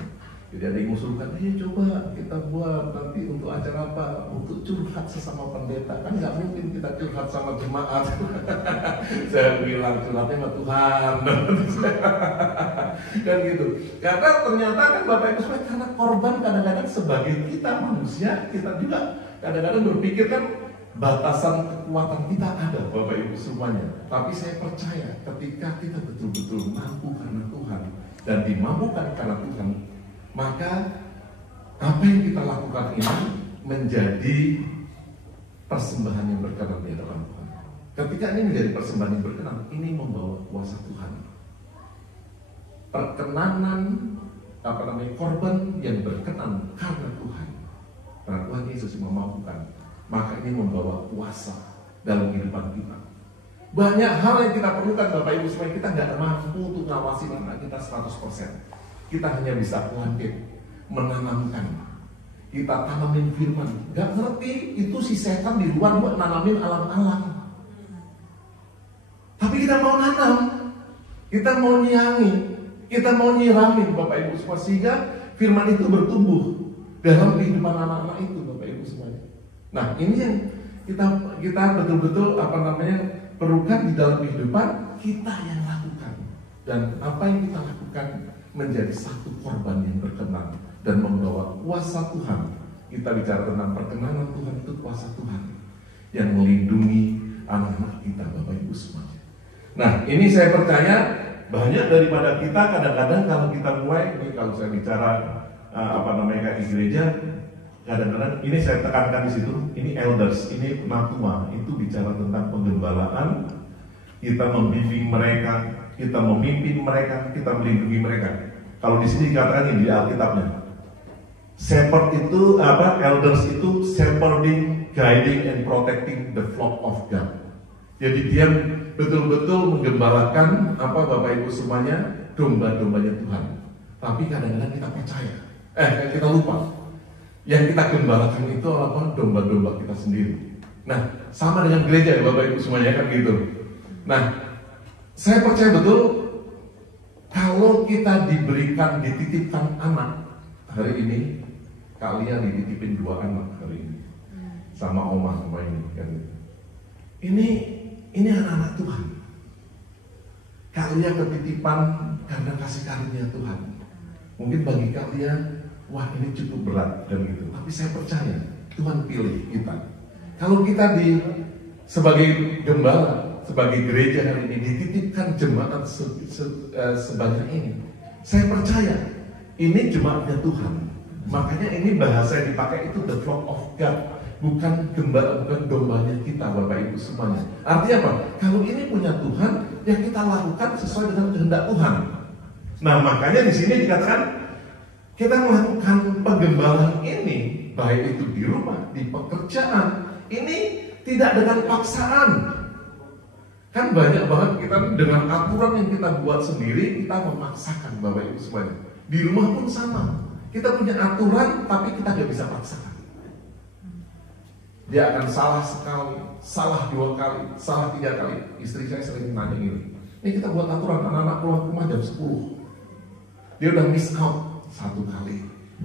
Jadi ada yang mengusulkan, coba kita buat nanti untuk acara apa? Untuk curhat sesama pendeta. Kan nggak mungkin kita curhat sama jemaat. Saya bilang curhatnya sama Tuhan. Kan gitu. Karena ternyata kan Bapak Ibu semua, karena korban kadang-kadang sebagai kita manusia, kita juga kadang-kadang berpikir kan batasan kekuatan kita ada Bapak Ibu semuanya. Tapi saya percaya ketika kita betul-betul mampu karena Tuhan dan dimampukan karena Tuhan, maka apa yang kita lakukan ini menjadi persembahan yang berkenan di hadapan Tuhan. Ketika ini menjadi persembahan yang berkenan, ini membawa kuasa Tuhan. Perkenanan korban yang berkenan karena Tuhan. Karena Tuhan Yesus memampukan, maka ini membawa kuasa dalam kehidupan kita. Banyak hal yang kita perlukan Bapak Ibu supaya kita nggak mampu untuk ngawasi anak kita 100%. Kita hanya bisa planted, menanamkan. Kita tanamin firman. Gak ngerti itu si setan di luar buat nanamin alam-alam. Tapi kita mau nanam, kita mau nyiangi, kita mau nyiramin Bapak Ibu semua, sehingga firman itu bertumbuh dalam kehidupan anak-anak itu Bapak Ibu semuanya. Nah ini yang kita betul-betul perlukan di dalam kehidupan kita yang lakukan. Dan apa yang kita lakukan menjadi satu korban yang berkenan dan membawa kuasa Tuhan. Kita bicara tentang perkenanan Tuhan, itu kuasa Tuhan yang melindungi anak-anak kita Bapak Ibu semuanya. Nah ini saya percaya banyak daripada kita kadang-kadang kalau kita mulai, ini kalau saya bicara kayak di gereja, kadang-kadang ini saya tekankan di situ, ini elders, ini penatua, itu bicara tentang penggembalaan, kita membimbing mereka, kita memimpin mereka, kita melindungi mereka. Kalau di sini dikatakan ini di Alkitabnya, shepherd itu elders itu shepherding, guiding, and protecting the flock of God. Jadi dia betul-betul menggembalakan Bapak Ibu semuanya domba-dombanya Tuhan. Tapi kadang-kadang kita percaya, kita lupa. Yang kita gembalakan itu domba-domba kita sendiri. Nah, sama dengan gereja ya Bapak Ibu semuanya kan gitu. Nah, saya percaya betul kalau kita dititipkan anak hari ini, kalian dititipin 2 anak hari ini sama oma sama ini kan. Ini anak-anak Tuhan. Kalian ketitipan karena kasih karunia Tuhan. Mungkin bagi kalian, wah ini cukup berat dan gitu. Tapi saya percaya Tuhan pilih kita. Kalau kita sebagai gembala, sebagai gereja hari ini dititipkan jemaat sebanyak ini, saya percaya ini jemaatnya Tuhan. Makanya ini bahasa yang dipakai itu the flock of God, bukan gembala, bukan dombanya kita Bapak Ibu semuanya. Artinya apa? Kalau ini punya Tuhan, ya kita lakukan sesuai dengan kehendak Tuhan. Nah makanya di sini dikatakan kita melakukan penggembalaan ini, baik itu di rumah, di pekerjaan, ini tidak dengan paksaan. Kan banyak banget kita dengan aturan yang kita buat sendiri, kita memaksakan Bapak Ibu semuanya. Di rumah pun sama, kita punya aturan tapi kita gak bisa paksakan. Dia akan salah sekali, salah 2 kali, salah 3 kali. Istri saya sering nanya gitu, Ini kita buat aturan, anak-anak pulang ke rumah jam 10. Dia udah miss out 1 kali,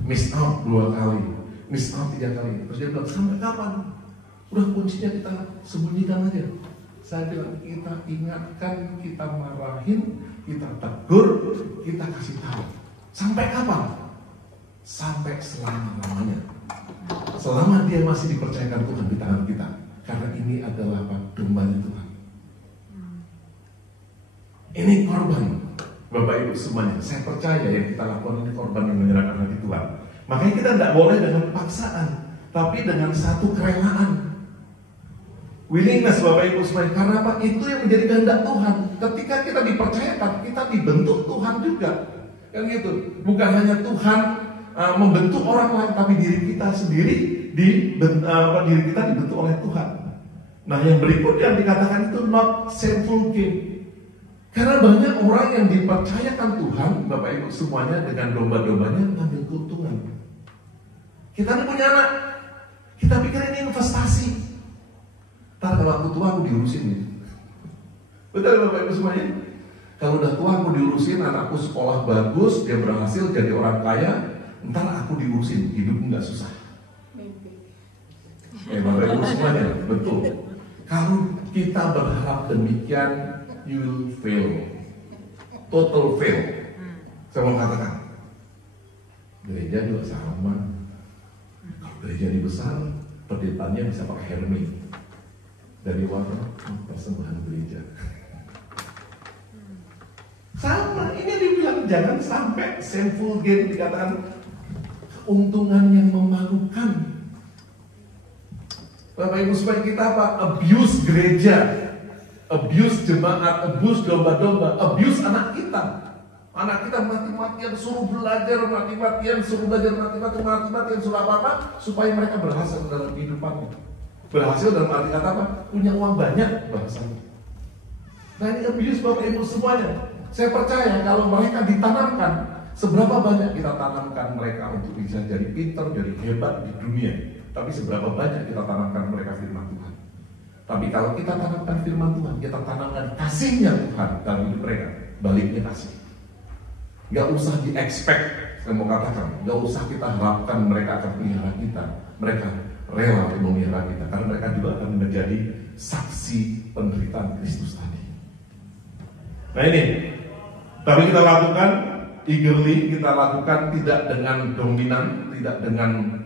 miss out 2 kali, miss out 3 kali. Terus dia bilang, sampai kapan? Udah kuncinya kita sembunyikan aja. Saya bilang, kita ingatkan, kita marahin, kita tegur, kita kasih tahu. Sampai kapan? Sampai selama-lamanya. Selama dia masih dipercayakan Tuhan di tangan kita. Karena ini adalah dombanya Tuhan. Ini korban, Bapak Ibu semuanya. Saya percaya yang kita lakukan ini korban yang menyerahkan hati Tuhan. Makanya kita tidak boleh dengan paksaan, tapi dengan satu kerelaan. Willingness, Bapak Ibu semuanya. Karena apa? Itu yang menjadi kehendak Tuhan. Ketika kita dipercayakan, kita dibentuk Tuhan juga. Kan gitu. Bukan hanya Tuhan membentuk orang lain, tapi diri kita sendiri diri kita dibentuk oleh Tuhan. Nah, yang berikutnya dikatakan itu not sinful gain. Karena banyak orang yang dipercayakan Tuhan, Bapak Ibu semuanya, dengan domba-dombanya ngambil keuntungan. Kita punya anak, kita pikir ini investasi. Ntar kalau aku tua aku diurusin gitu. Betul Bapak Ibu semuanya? Kalau udah tua aku diurusin, anakku sekolah bagus, dia berhasil jadi orang kaya, ntar aku diurusin, hidupku nggak susah. Bapak Ibu semuanya, betul. Kalau kita berharap demikian, you will fail, total fail. Saya mau katakan, gereja juga sama. Kalau gereja ini besar, pendetanya bisa pakai helmet dari warna persembahan gereja. Sama, ini dibilang jangan sampai sinful gain, dikatakan keuntungan yang memalukan. Bapak Ibu supaya kita apa? Abuse gereja, abuse jemaat, abuse domba-domba, abuse anak kita. Anak kita mati-matian suruh belajar, mati-matian suruh belajar, mati-matian suruh apa-apa supaya mereka berhasil dalam kehidupannya. Berhasil dalam arti kata apa? Punya uang banyak bahasanya. Nah ini abuse Bapak Ibu semuanya. Saya percaya kalau mereka ditanamkan, seberapa banyak kita tanamkan mereka untuk bisa jadi pintar, jadi hebat di dunia. Tapi seberapa banyak kita tanamkan mereka firman Tuhan. Tapi kalau kita tanamkan firman Tuhan, kita tanamkan kasihnya Tuhan dalam hidup mereka, baliknya kasih. Gak usah di-expect, saya mau katakan, gak usah kita harapkan mereka akan pelihara kita. Mereka rela untuk memelihara kita, karena mereka juga akan menjadi saksi penderitaan Kristus tadi. Nah ini, tapi kita lakukan eagerly, kita lakukan tidak dengan dominan, tidak dengan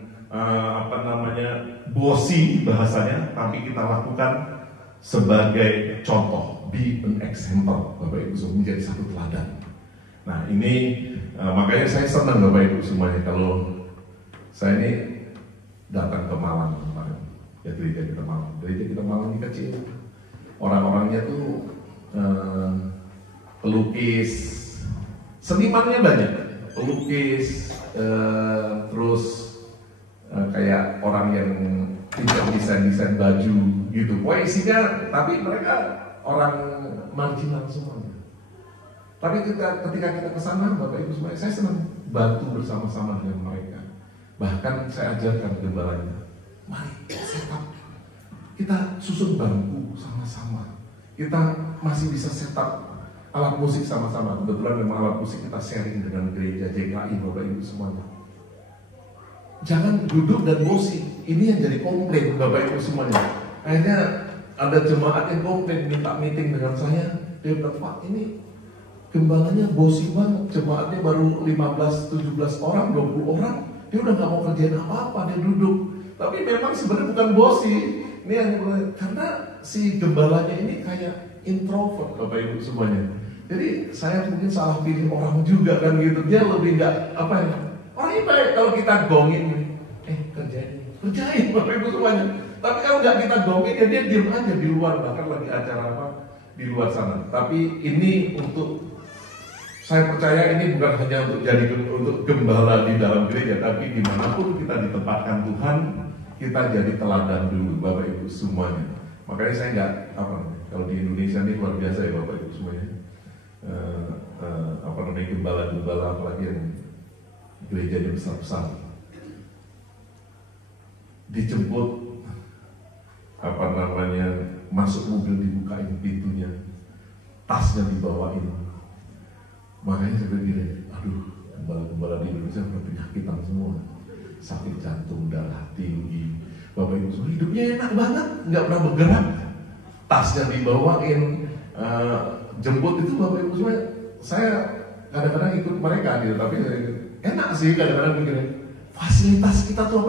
bosi bahasanya, tapi kita lakukan sebagai contoh, be an example, Bapak Ibu, menjadi satu teladan. Nah ini makanya saya senang Bapak Ibu semuanya kalau saya ini datang ke Malang kemarin, ya gereja kita Malang ini kecil, orang-orangnya tuh pelukis, senimannya banyak, pelukis, terus kayak orang yang desain baju gitu, isinya, tapi mereka orang marginal semuanya. Tapi ketika kita kesana, Bapak Ibu semuanya, saya senang bantu bersama-sama dengan mereka. Bahkan saya ajarkan gembalanya, mari setup, kita susun bangku sama-sama, kita masih bisa setup alat musik sama-sama. Kebetulan memang alat musik kita sharing dengan gereja JKI, Bapak Ibu semuanya. Jangan duduk dan bosi. Ini yang jadi komplain Bapak Ibu semuanya. Akhirnya ada jemaat yang komplain, minta meeting dengan saya. Dia bilang, Pak, ini gembalanya bosi banget. Jemaatnya baru 15-17 orang, 20 orang. Dia udah gak mau kerjain apa-apa, dia duduk. Tapi memang sebenarnya bukan bosi. Ini yang karena si gembalanya ini kayak introvert, Bapak Ibu semuanya. Jadi saya mungkin salah pilih orang juga kan gitu. Dia lebih gak orang ini baik kalau kita gongin, kerjain Bapak Ibu semuanya. Tapi kalau nggak kita gongin, ya dia diem aja di luar, bahkan lagi acara apa di luar sana. Tapi ini saya percaya ini bukan hanya untuk jadi untuk gembala di dalam gereja, tapi dimanapun kita ditempatkan Tuhan, kita jadi teladan dulu Bapak Ibu semuanya. Makanya saya nggak kalau di Indonesia ini luar biasa ya Bapak Ibu semuanya. Gembala apalagi yang gerejanya besar-besar, dijemput masuk mobil, dibukain pintunya, tasnya dibawain. Makanya saya pikir, aduh, gembala-gembala di Indonesia penyakitan semua, sakit jantung, darah tinggi. Bapak Ibu semua hidupnya enak banget, nggak pernah bergerak. Tasnya dibawain, jemput itu Bapak Ibu semua. Saya kadang-kadang ikut mereka gitu, tapi enak sih kadang-kadang mikirnya. Fasilitas kita tuh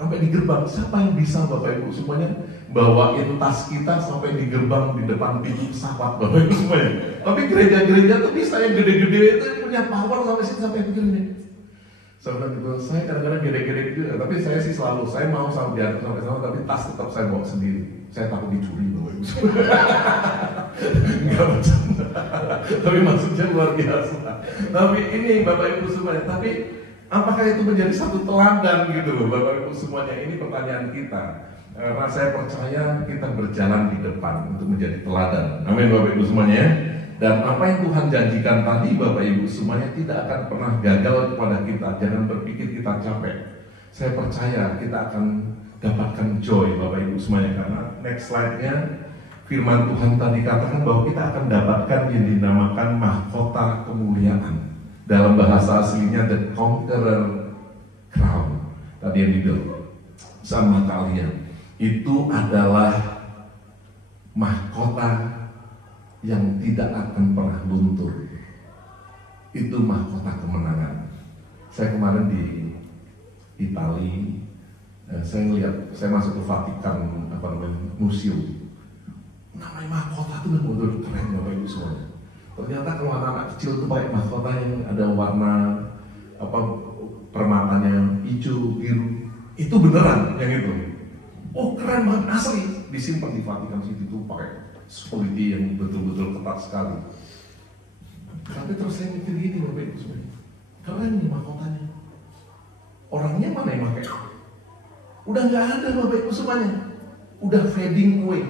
sampai di gerbang. Siapa yang bisa Bapak Ibu semuanya bawain tas kita sampai di gerbang di depan pintu pesawat Bapak Ibu semuanya? Tapi gereja-gereja tuh bisa yang gede-gede itu punya power sampai sini sampai begini nih. Saya kadang-kadang gede-gede juga, tapi saya sih selalu saya mau sampai diatur sampai sana, tapi tas tetap saya bawa sendiri. Saya takut dicuri Bapak Ibu. Enggak bercanda. Tapi maksudnya luar biasa. Tapi ini Bapak Ibu semuanya. Tapi apakah itu menjadi satu teladan gitu Bapak Ibu semuanya? Ini pertanyaan kita. Karena saya percaya kita berjalan di depan untuk menjadi teladan. Amin Bapak Ibu semuanya. Dan apa yang Tuhan janjikan tadi Bapak Ibu semuanya tidak akan pernah gagal kepada kita. Jangan berpikir kita capek. Saya percaya kita akan dapatkan joy Bapak Ibu semuanya. Karena next slide-nya firman Tuhan tadi katakan bahwa kita akan dapatkan yang dinamakan mahkota kemuliaan. Dalam bahasa aslinya the conqueror crown. Tadi yang dibilang sama kalian, itu adalah mahkota yang tidak akan pernah luntur. Itu mahkota kemenangan. Saya kemarin di Italia, saya lihat, saya masuk ke Vatikan, museum. Namanya mahkota itu benar-benar keren Bapak Ibu semuanya. Ternyata kalau anak-anak kecil itu pakai mahkota yang ada warna permatanya hijau, biru, itu beneran yang itu. Oh keren banget, asli. Disimpan di Vatikan City itu pakai security yang betul-betul ketat sekali. Tapi terus saya mikir gini Bapak Ibu semuanya, keren nih mahkotanya. Orangnya mana yang pakai? Udah nggak ada Bapak Ibu semuanya. Udah fading away.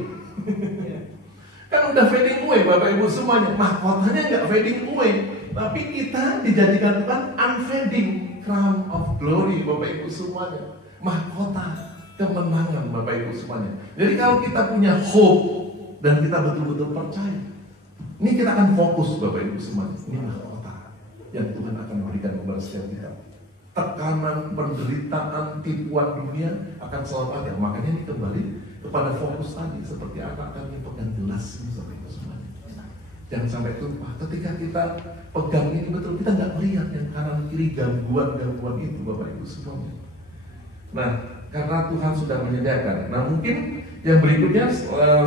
Kan udah fading away Bapak Ibu semuanya. Mahkotanya nggak fading away, tapi kita dijadikan Tuhan unfading crown of glory Bapak Ibu semuanya. Mahkota kemenangan Bapak Ibu semuanya. Jadi kalau kita punya hope dan kita betul-betul percaya, ini kita akan fokus Bapak Ibu semuanya. Ini mahkota yang Tuhan akan berikan kepada setiap kita. Tekanan, penderitaan, tipuan dunia akan selalu ada. Makanya ini kembali kepada fokus tadi, seperti anak kami pegang gelas ini Bapak Ibu semuanya. Jangan sampai tumpah. Ketika kita pegang ini betul, kita nggak melihat yang kanan kiri gangguan-gangguan itu Bapak Ibu semuanya. Nah, karena Tuhan sudah menyediakan. Nah mungkin yang berikutnya,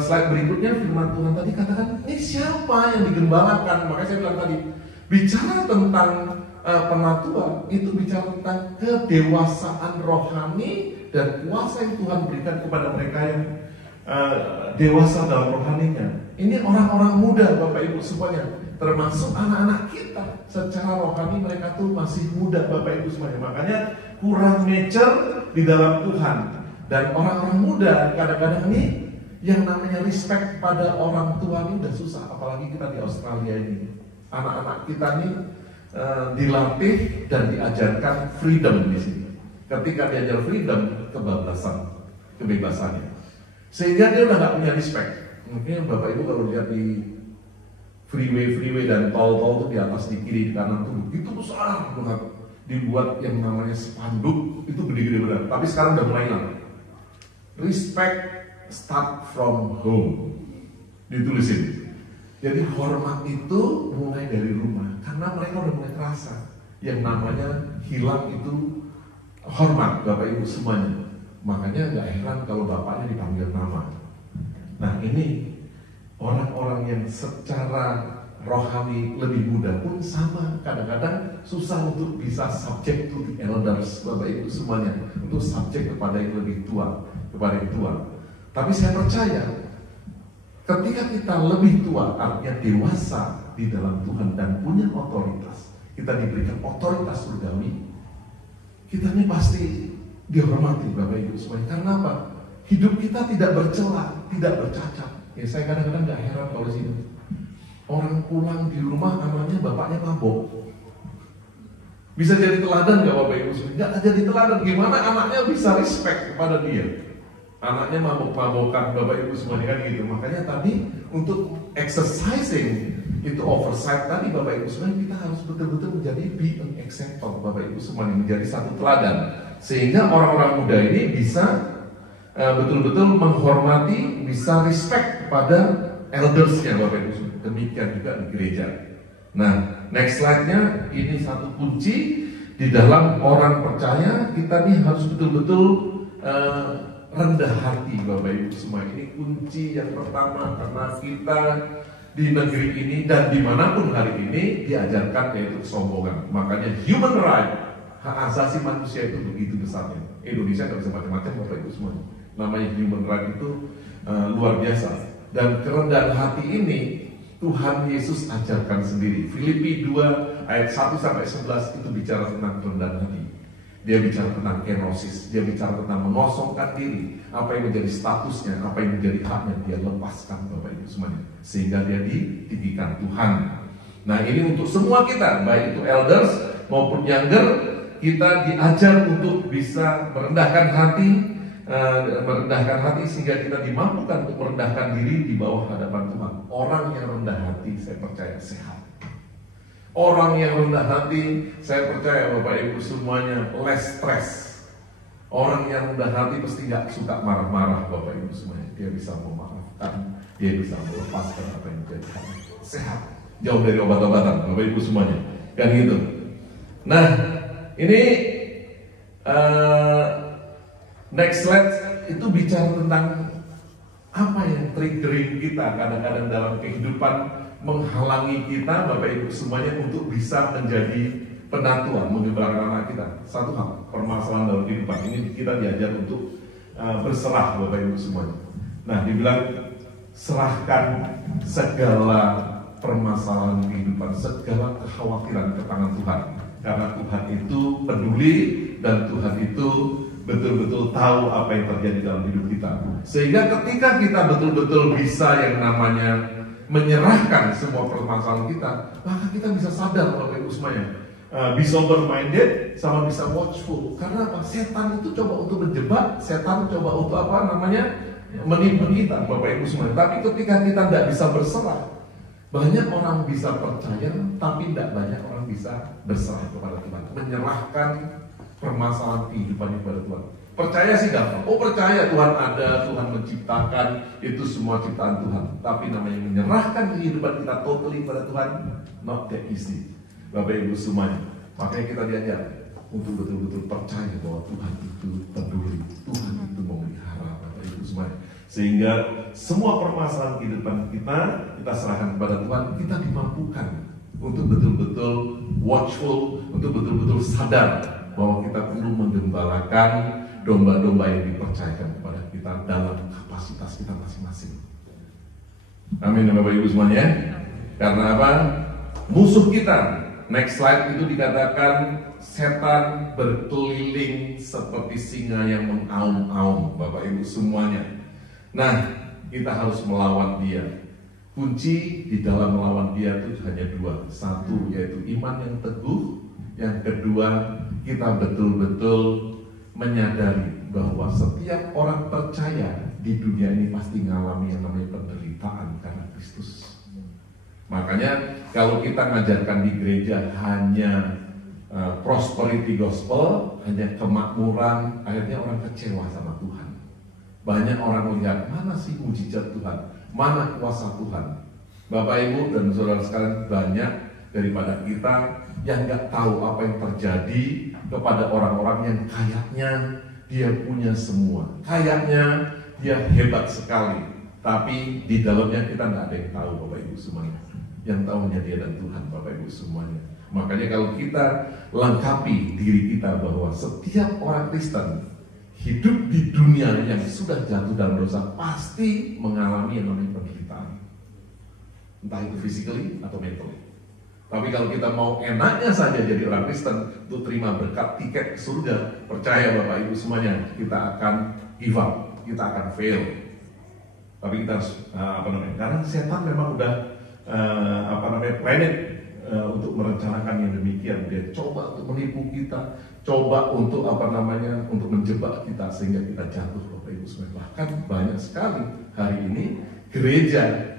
slide berikutnya firman Tuhan tadi katakan, ini siapa yang digembalakan? Makanya saya bilang tadi, bicara tentang penatua, itu bicara tentang kedewasaan rohani dan kuasa yang Tuhan berikan kepada mereka yang dewasa dalam rohaninya. Ini orang-orang muda Bapak Ibu semuanya, termasuk anak-anak kita. Secara rohani mereka tuh masih muda Bapak Ibu semuanya. Makanya kurang mature di dalam Tuhan. Dan orang-orang muda kadang-kadang ini yang namanya respect pada orang tua ini udah susah. Apalagi kita di Australia ini, anak-anak kita ini dilatih dan diajarkan freedom di sini. Ketika diajar freedom, kebebasannya, sehingga dia udah nggak punya respect. Mungkin Bapak Ibu kalau lihat di freeway dan tol-tol itu di atas, di kiri, di kanan tuh begitu besar banget. Dibuat yang namanya spanduk itu gede-gede benar. Tapi sekarang udah mulai hilang. Respect start from home, ditulisin. Jadi hormat itu mulai dari rumah. Karena mereka udah mulai terasa yang namanya hilang itu hormat Bapak Ibu semuanya. Makanya nggak heran kalau bapaknya dipanggil nama. Nah ini orang-orang yang secara rohani lebih muda pun sama, kadang-kadang susah untuk bisa subject to the elders Bapak Ibu semuanya, untuk subject kepada yang lebih tua, kepada yang tua. Tapi saya percaya ketika kita lebih tua, artinya dewasa di dalam Tuhan dan punya otoritas, kita diberikan otoritas surgawi, kita ini pasti dihormati Bapak Ibu semuanya. Karena apa? Hidup kita tidak bercela, tidak bercacat. Ya saya kadang-kadang gak heran kalau di sini orang pulang di rumah anaknya bapaknya mabok. Bisa jadi teladan gak Bapak Ibu semuanya? Gak jadi teladan. Gimana anaknya bisa respect kepada dia? Anaknya mabok-mabokan Bapak Ibu semuanya kan gitu. Makanya tadi untuk exercising itu oversight tadi Bapak Ibu semuanya, kita harus betul-betul menjadi be an example Bapak Ibu semuanya, menjadi satu teladan sehingga orang-orang muda ini bisa betul-betul menghormati, bisa respect kepada eldersnya Bapak Ibu semuanya. Demikian juga di gereja. Nah, next slide-nya ini satu kunci di dalam orang percaya, kita nih harus betul-betul rendah hati Bapak Ibu semua. Ini kunci yang pertama karena kita di negeri ini dan dimanapun hari ini diajarkan yaitu kesombongan. Makanya human right, hak asasi manusia itu begitu besarnya. Indonesia nggak bisa macam-macam Bapak Ibu semua. Namanya human right itu luar biasa. Dan kerendahan hati ini Tuhan Yesus ajarkan sendiri. Filipi 2 ayat 1 sampai 11 itu bicara tentang kerendahan hati. Dia bicara tentang kenosis, dia bicara tentang mengosongkan diri, apa yang menjadi statusnya, apa yang menjadi haknya, dia lepaskan Bapak Ibu semuanya, sehingga dia ditinggikan Tuhan. Nah ini untuk semua kita, baik itu elders maupun younger, kita diajar untuk bisa merendahkan hati sehingga kita dimampukan untuk merendahkan diri di bawah hadapan Tuhan. Orang yang rendah hati, saya percaya sehat. Orang yang rendah hati, saya percaya Bapak Ibu semuanya less stress. Orang yang rendah hati pasti gak suka marah-marah Bapak Ibu semuanya. Dia bisa memaafkan, dia bisa melepaskan apa yang menjadi sehat. Jauh dari obat-obatan Bapak Ibu semuanya. Kan gitu. Nah, ini next slide itu bicara tentang apa yang triggering kita kadang-kadang dalam kehidupan, menghalangi kita Bapak Ibu semuanya untuk bisa menjadi penatuan, menyebarkan anak kita. Satu hal, permasalahan dalam kehidupan ini kita diajar untuk berserah Bapak Ibu semuanya. Nah, dibilang serahkan segala permasalahan kehidupan, segala kekhawatiran ke tangan Tuhan. Karena Tuhan itu peduli dan Tuhan itu betul-betul tahu apa yang terjadi dalam hidup kita. Sehingga ketika kita betul-betul bisa yang namanya menyerahkan semua permasalahan kita, maka kita bisa sadar Bapak Ibu semuanya, be sober minded sama bisa watchful. Karena apa? Setan itu coba untuk menjebak, setan coba untuk apa namanya menipu kita Bapak Ibu semuanya. Tapi ketika kita tidak bisa berserah, banyak orang bisa percaya, tapi tidak banyak orang bisa berserah kepada Tuhan, menyerahkan permasalahan kehidupannya kepada Tuhan. Percaya sih gampang. Oh percaya Tuhan ada, Tuhan menciptakan, itu semua ciptaan Tuhan. Tapi namanya menyerahkan kehidupan kita totally kepada Tuhan, not that easy Bapak Ibu semuanya. Makanya kita diajar untuk betul-betul percaya bahwa Tuhan itu peduli, Tuhan itu memelihara Bapak Ibu semuanya. Sehingga semua permasalahan kehidupan kita serahkan kepada Tuhan, kita dimampukan untuk betul-betul watchful, untuk betul-betul sadar bahwa kita perlu menggembalakan domba-domba yang dipercayakan kepada kita dalam kapasitas kita masing-masing. Amin ya Bapak Ibu semuanya. Karena apa? Musuh kita, next slide itu dikatakan setan berkeliling seperti singa yang mengaum-aum Bapak Ibu semuanya. Nah, kita harus melawan dia. Kunci di dalam melawan dia itu hanya dua. Satu yaitu iman yang teguh. Yang kedua, kita betul-betul menyadari bahwa setiap orang percaya di dunia ini pasti mengalami yang namanya penderitaan karena Kristus. Makanya kalau kita ngajarkan di gereja hanya prosperity gospel, hanya kemakmuran, akhirnya orang kecewa sama Tuhan. Banyak orang melihat mana sih mujizat Tuhan, mana kuasa Tuhan. Bapak Ibu dan saudara sekalian, banyak daripada kita yang nggak tahu apa yang terjadi kepada orang-orang yang kayaknya dia punya semua, kayaknya dia hebat sekali, tapi di dalamnya kita nggak ada yang tahu Bapak Ibu semuanya. Yang tahu hanya dia dan Tuhan Bapak Ibu semuanya. Makanya kalau kita lengkapi diri kita bahwa setiap orang Kristen hidup di dunia yang sudah jatuh dalam dosa pasti mengalami yang namanya penderitaan, entah itu physically atau mentally. Tapi kalau kita mau enaknya saja jadi orang Kristen untuk terima berkat tiket ke surga, percaya Bapak Ibu semuanya, kita akan give up, kita akan fail. Tapi kita harus karena setan memang udah planet untuk merencanakan yang demikian. Dia coba untuk menipu kita, coba untuk untuk menjebak kita sehingga kita jatuh Bapak Ibu semuanya. Bahkan banyak sekali hari ini gereja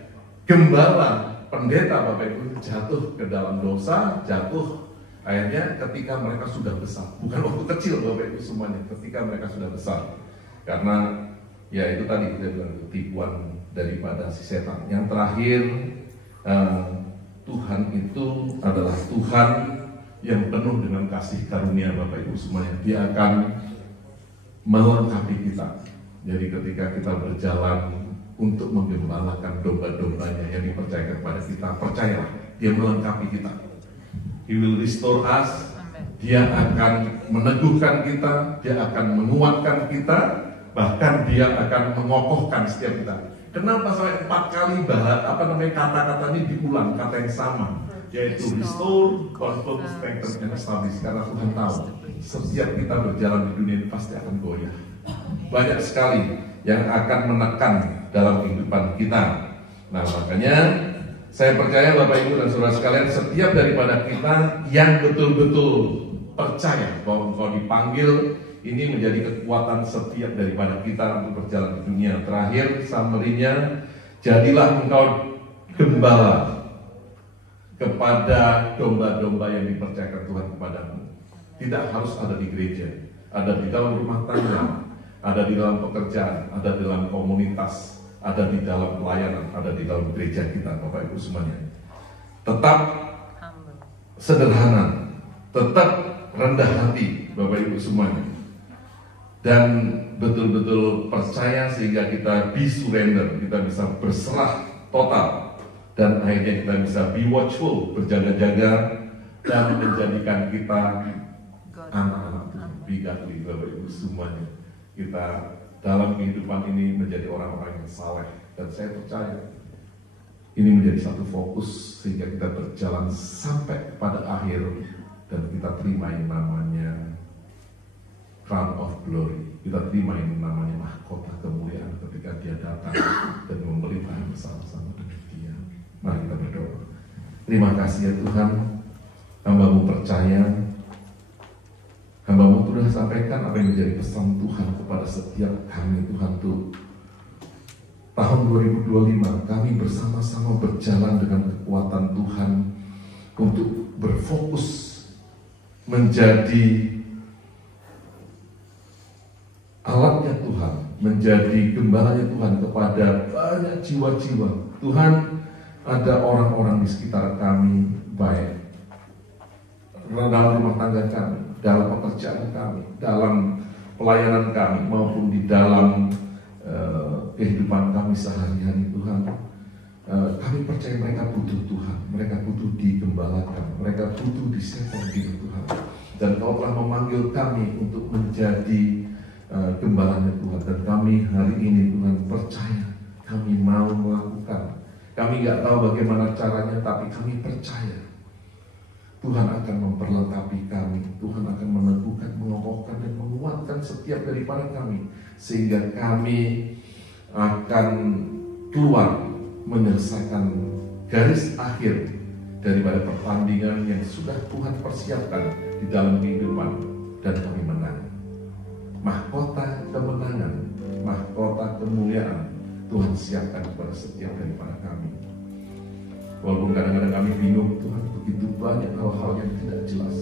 gembala, pendeta Bapak Ibu jatuh ke dalam dosa, jatuh akhirnya ketika mereka sudah besar, bukan waktu kecil Bapak Ibu semuanya, ketika mereka sudah besar. Karena ya itu tadi kita bilang tipuan daripada si setan. Yang terakhir, Tuhan itu adalah Tuhan yang penuh dengan kasih karunia Bapak Ibu semuanya. Dia akan melengkapi kita. Jadi ketika kita berjalan untuk menggembalakan domba-dombanya yang dipercayakan kepada kita, percayalah, dia melengkapi kita. He will restore us. Dia akan meneguhkan kita, dia akan menguatkan kita, bahkan dia akan mengokohkan setiap kita. Kenapa sampai 4 kali kata-kata ini diulang, kata yang sama, yaitu restore, comfort, strengthen, and establish. Karena Tuhan tahu setiap kita berjalan di dunia ini pasti akan goyah. Banyak sekali yang akan menekan dalam kehidupan kita. Nah, makanya saya percaya Bapak Ibu dan Saudara sekalian, setiap daripada kita yang betul-betul percaya bahwa engkau dipanggil, ini menjadi kekuatan setiap daripada kita untuk berjalan di dunia. Terakhir, summary-nya, jadilah engkau gembala kepada domba-domba yang dipercayakan Tuhan kepadamu. Tidak harus ada di gereja, ada di dalam rumah tangga, ada di dalam pekerjaan, ada di dalam komunitas, ada di dalam pelayanan, ada di dalam gereja kita, Bapak Ibu semuanya. Tetap sederhana, tetap rendah hati, Bapak Ibu semuanya. Dan betul-betul percaya sehingga kita be surrender, kita bisa berserah total. Dan akhirnya kita bisa be watchful, berjaga-jaga, dan menjadikan kita anak-anak Tuhan, be godly, Bapak Ibu semuanya. Kita dalam kehidupan ini menjadi orang-orang yang saleh, dan saya percaya ini menjadi satu fokus sehingga kita berjalan sampai pada akhir dan kita terima yang namanya crown of glory. Kita terima yang namanya mahkota kemuliaan ketika dia datang dan memerintah bersama-sama dengan dia. Mari kita berdoa. Terima kasih ya Tuhan, hamba-Mu percaya, hamba-Mu sudah sampaikan apa yang menjadi pesan Tuhan kepada setiap kami. Tuhan tuh tahun 2025 kami bersama-sama berjalan dengan kekuatan Tuhan untuk berfokus menjadi alatnya Tuhan, menjadi gembalanya Tuhan kepada banyak jiwa-jiwa. Tuhan, ada orang-orang di sekitar kami, baik dalam rumah tangga kami, dalam pekerjaan kami, dalam pelayanan kami, maupun di dalam kehidupan kami sehari-hari. Tuhan, kami percaya mereka butuh Tuhan, mereka butuh digembalakan, mereka butuh disetrika Tuhan. Dan Kau telah memanggil kami untuk menjadi gembalanya Tuhan. Dan kami hari ini Tuhan percaya, kami mau melakukan. Kami nggak tahu bagaimana caranya, tapi kami percaya Tuhan akan memperlengkapi kami. Tuhan akan meneguhkan, mengokohkan, dan menguatkan setiap daripada kami, sehingga kami akan keluar menyelesaikan garis akhir daripada pertandingan yang sudah Tuhan persiapkan di dalam kehidupan, dan kami menang. Mahkota kemenangan, mahkota kemuliaan Tuhan siapkan kepada setiap daripada kami. Walaupun kadang-kadang kami bingung, Tuhan, begitu banyak hal-hal yang tidak jelas,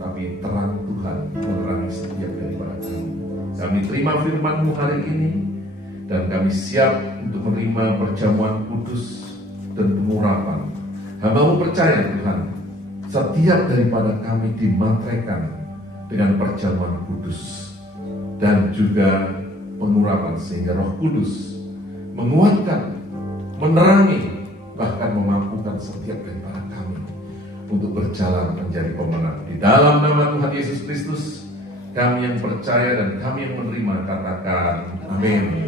tapi terang Tuhan menerangi setiap daripada kami. Kami terima firman-Mu hari ini, dan kami siap untuk menerima perjamuan kudus dan pengurapan. Hamba-Mu percaya Tuhan, setiap daripada kami dimantrekan dengan perjamuan kudus dan juga pengurapan, sehingga Roh Kudus menguatkan, menerangi, bahkan memampukan setiap daripada kami untuk berjalan menjadi pemenang. Di dalam nama Tuhan Yesus Kristus, kami yang percaya dan kami yang menerima, katakan amin.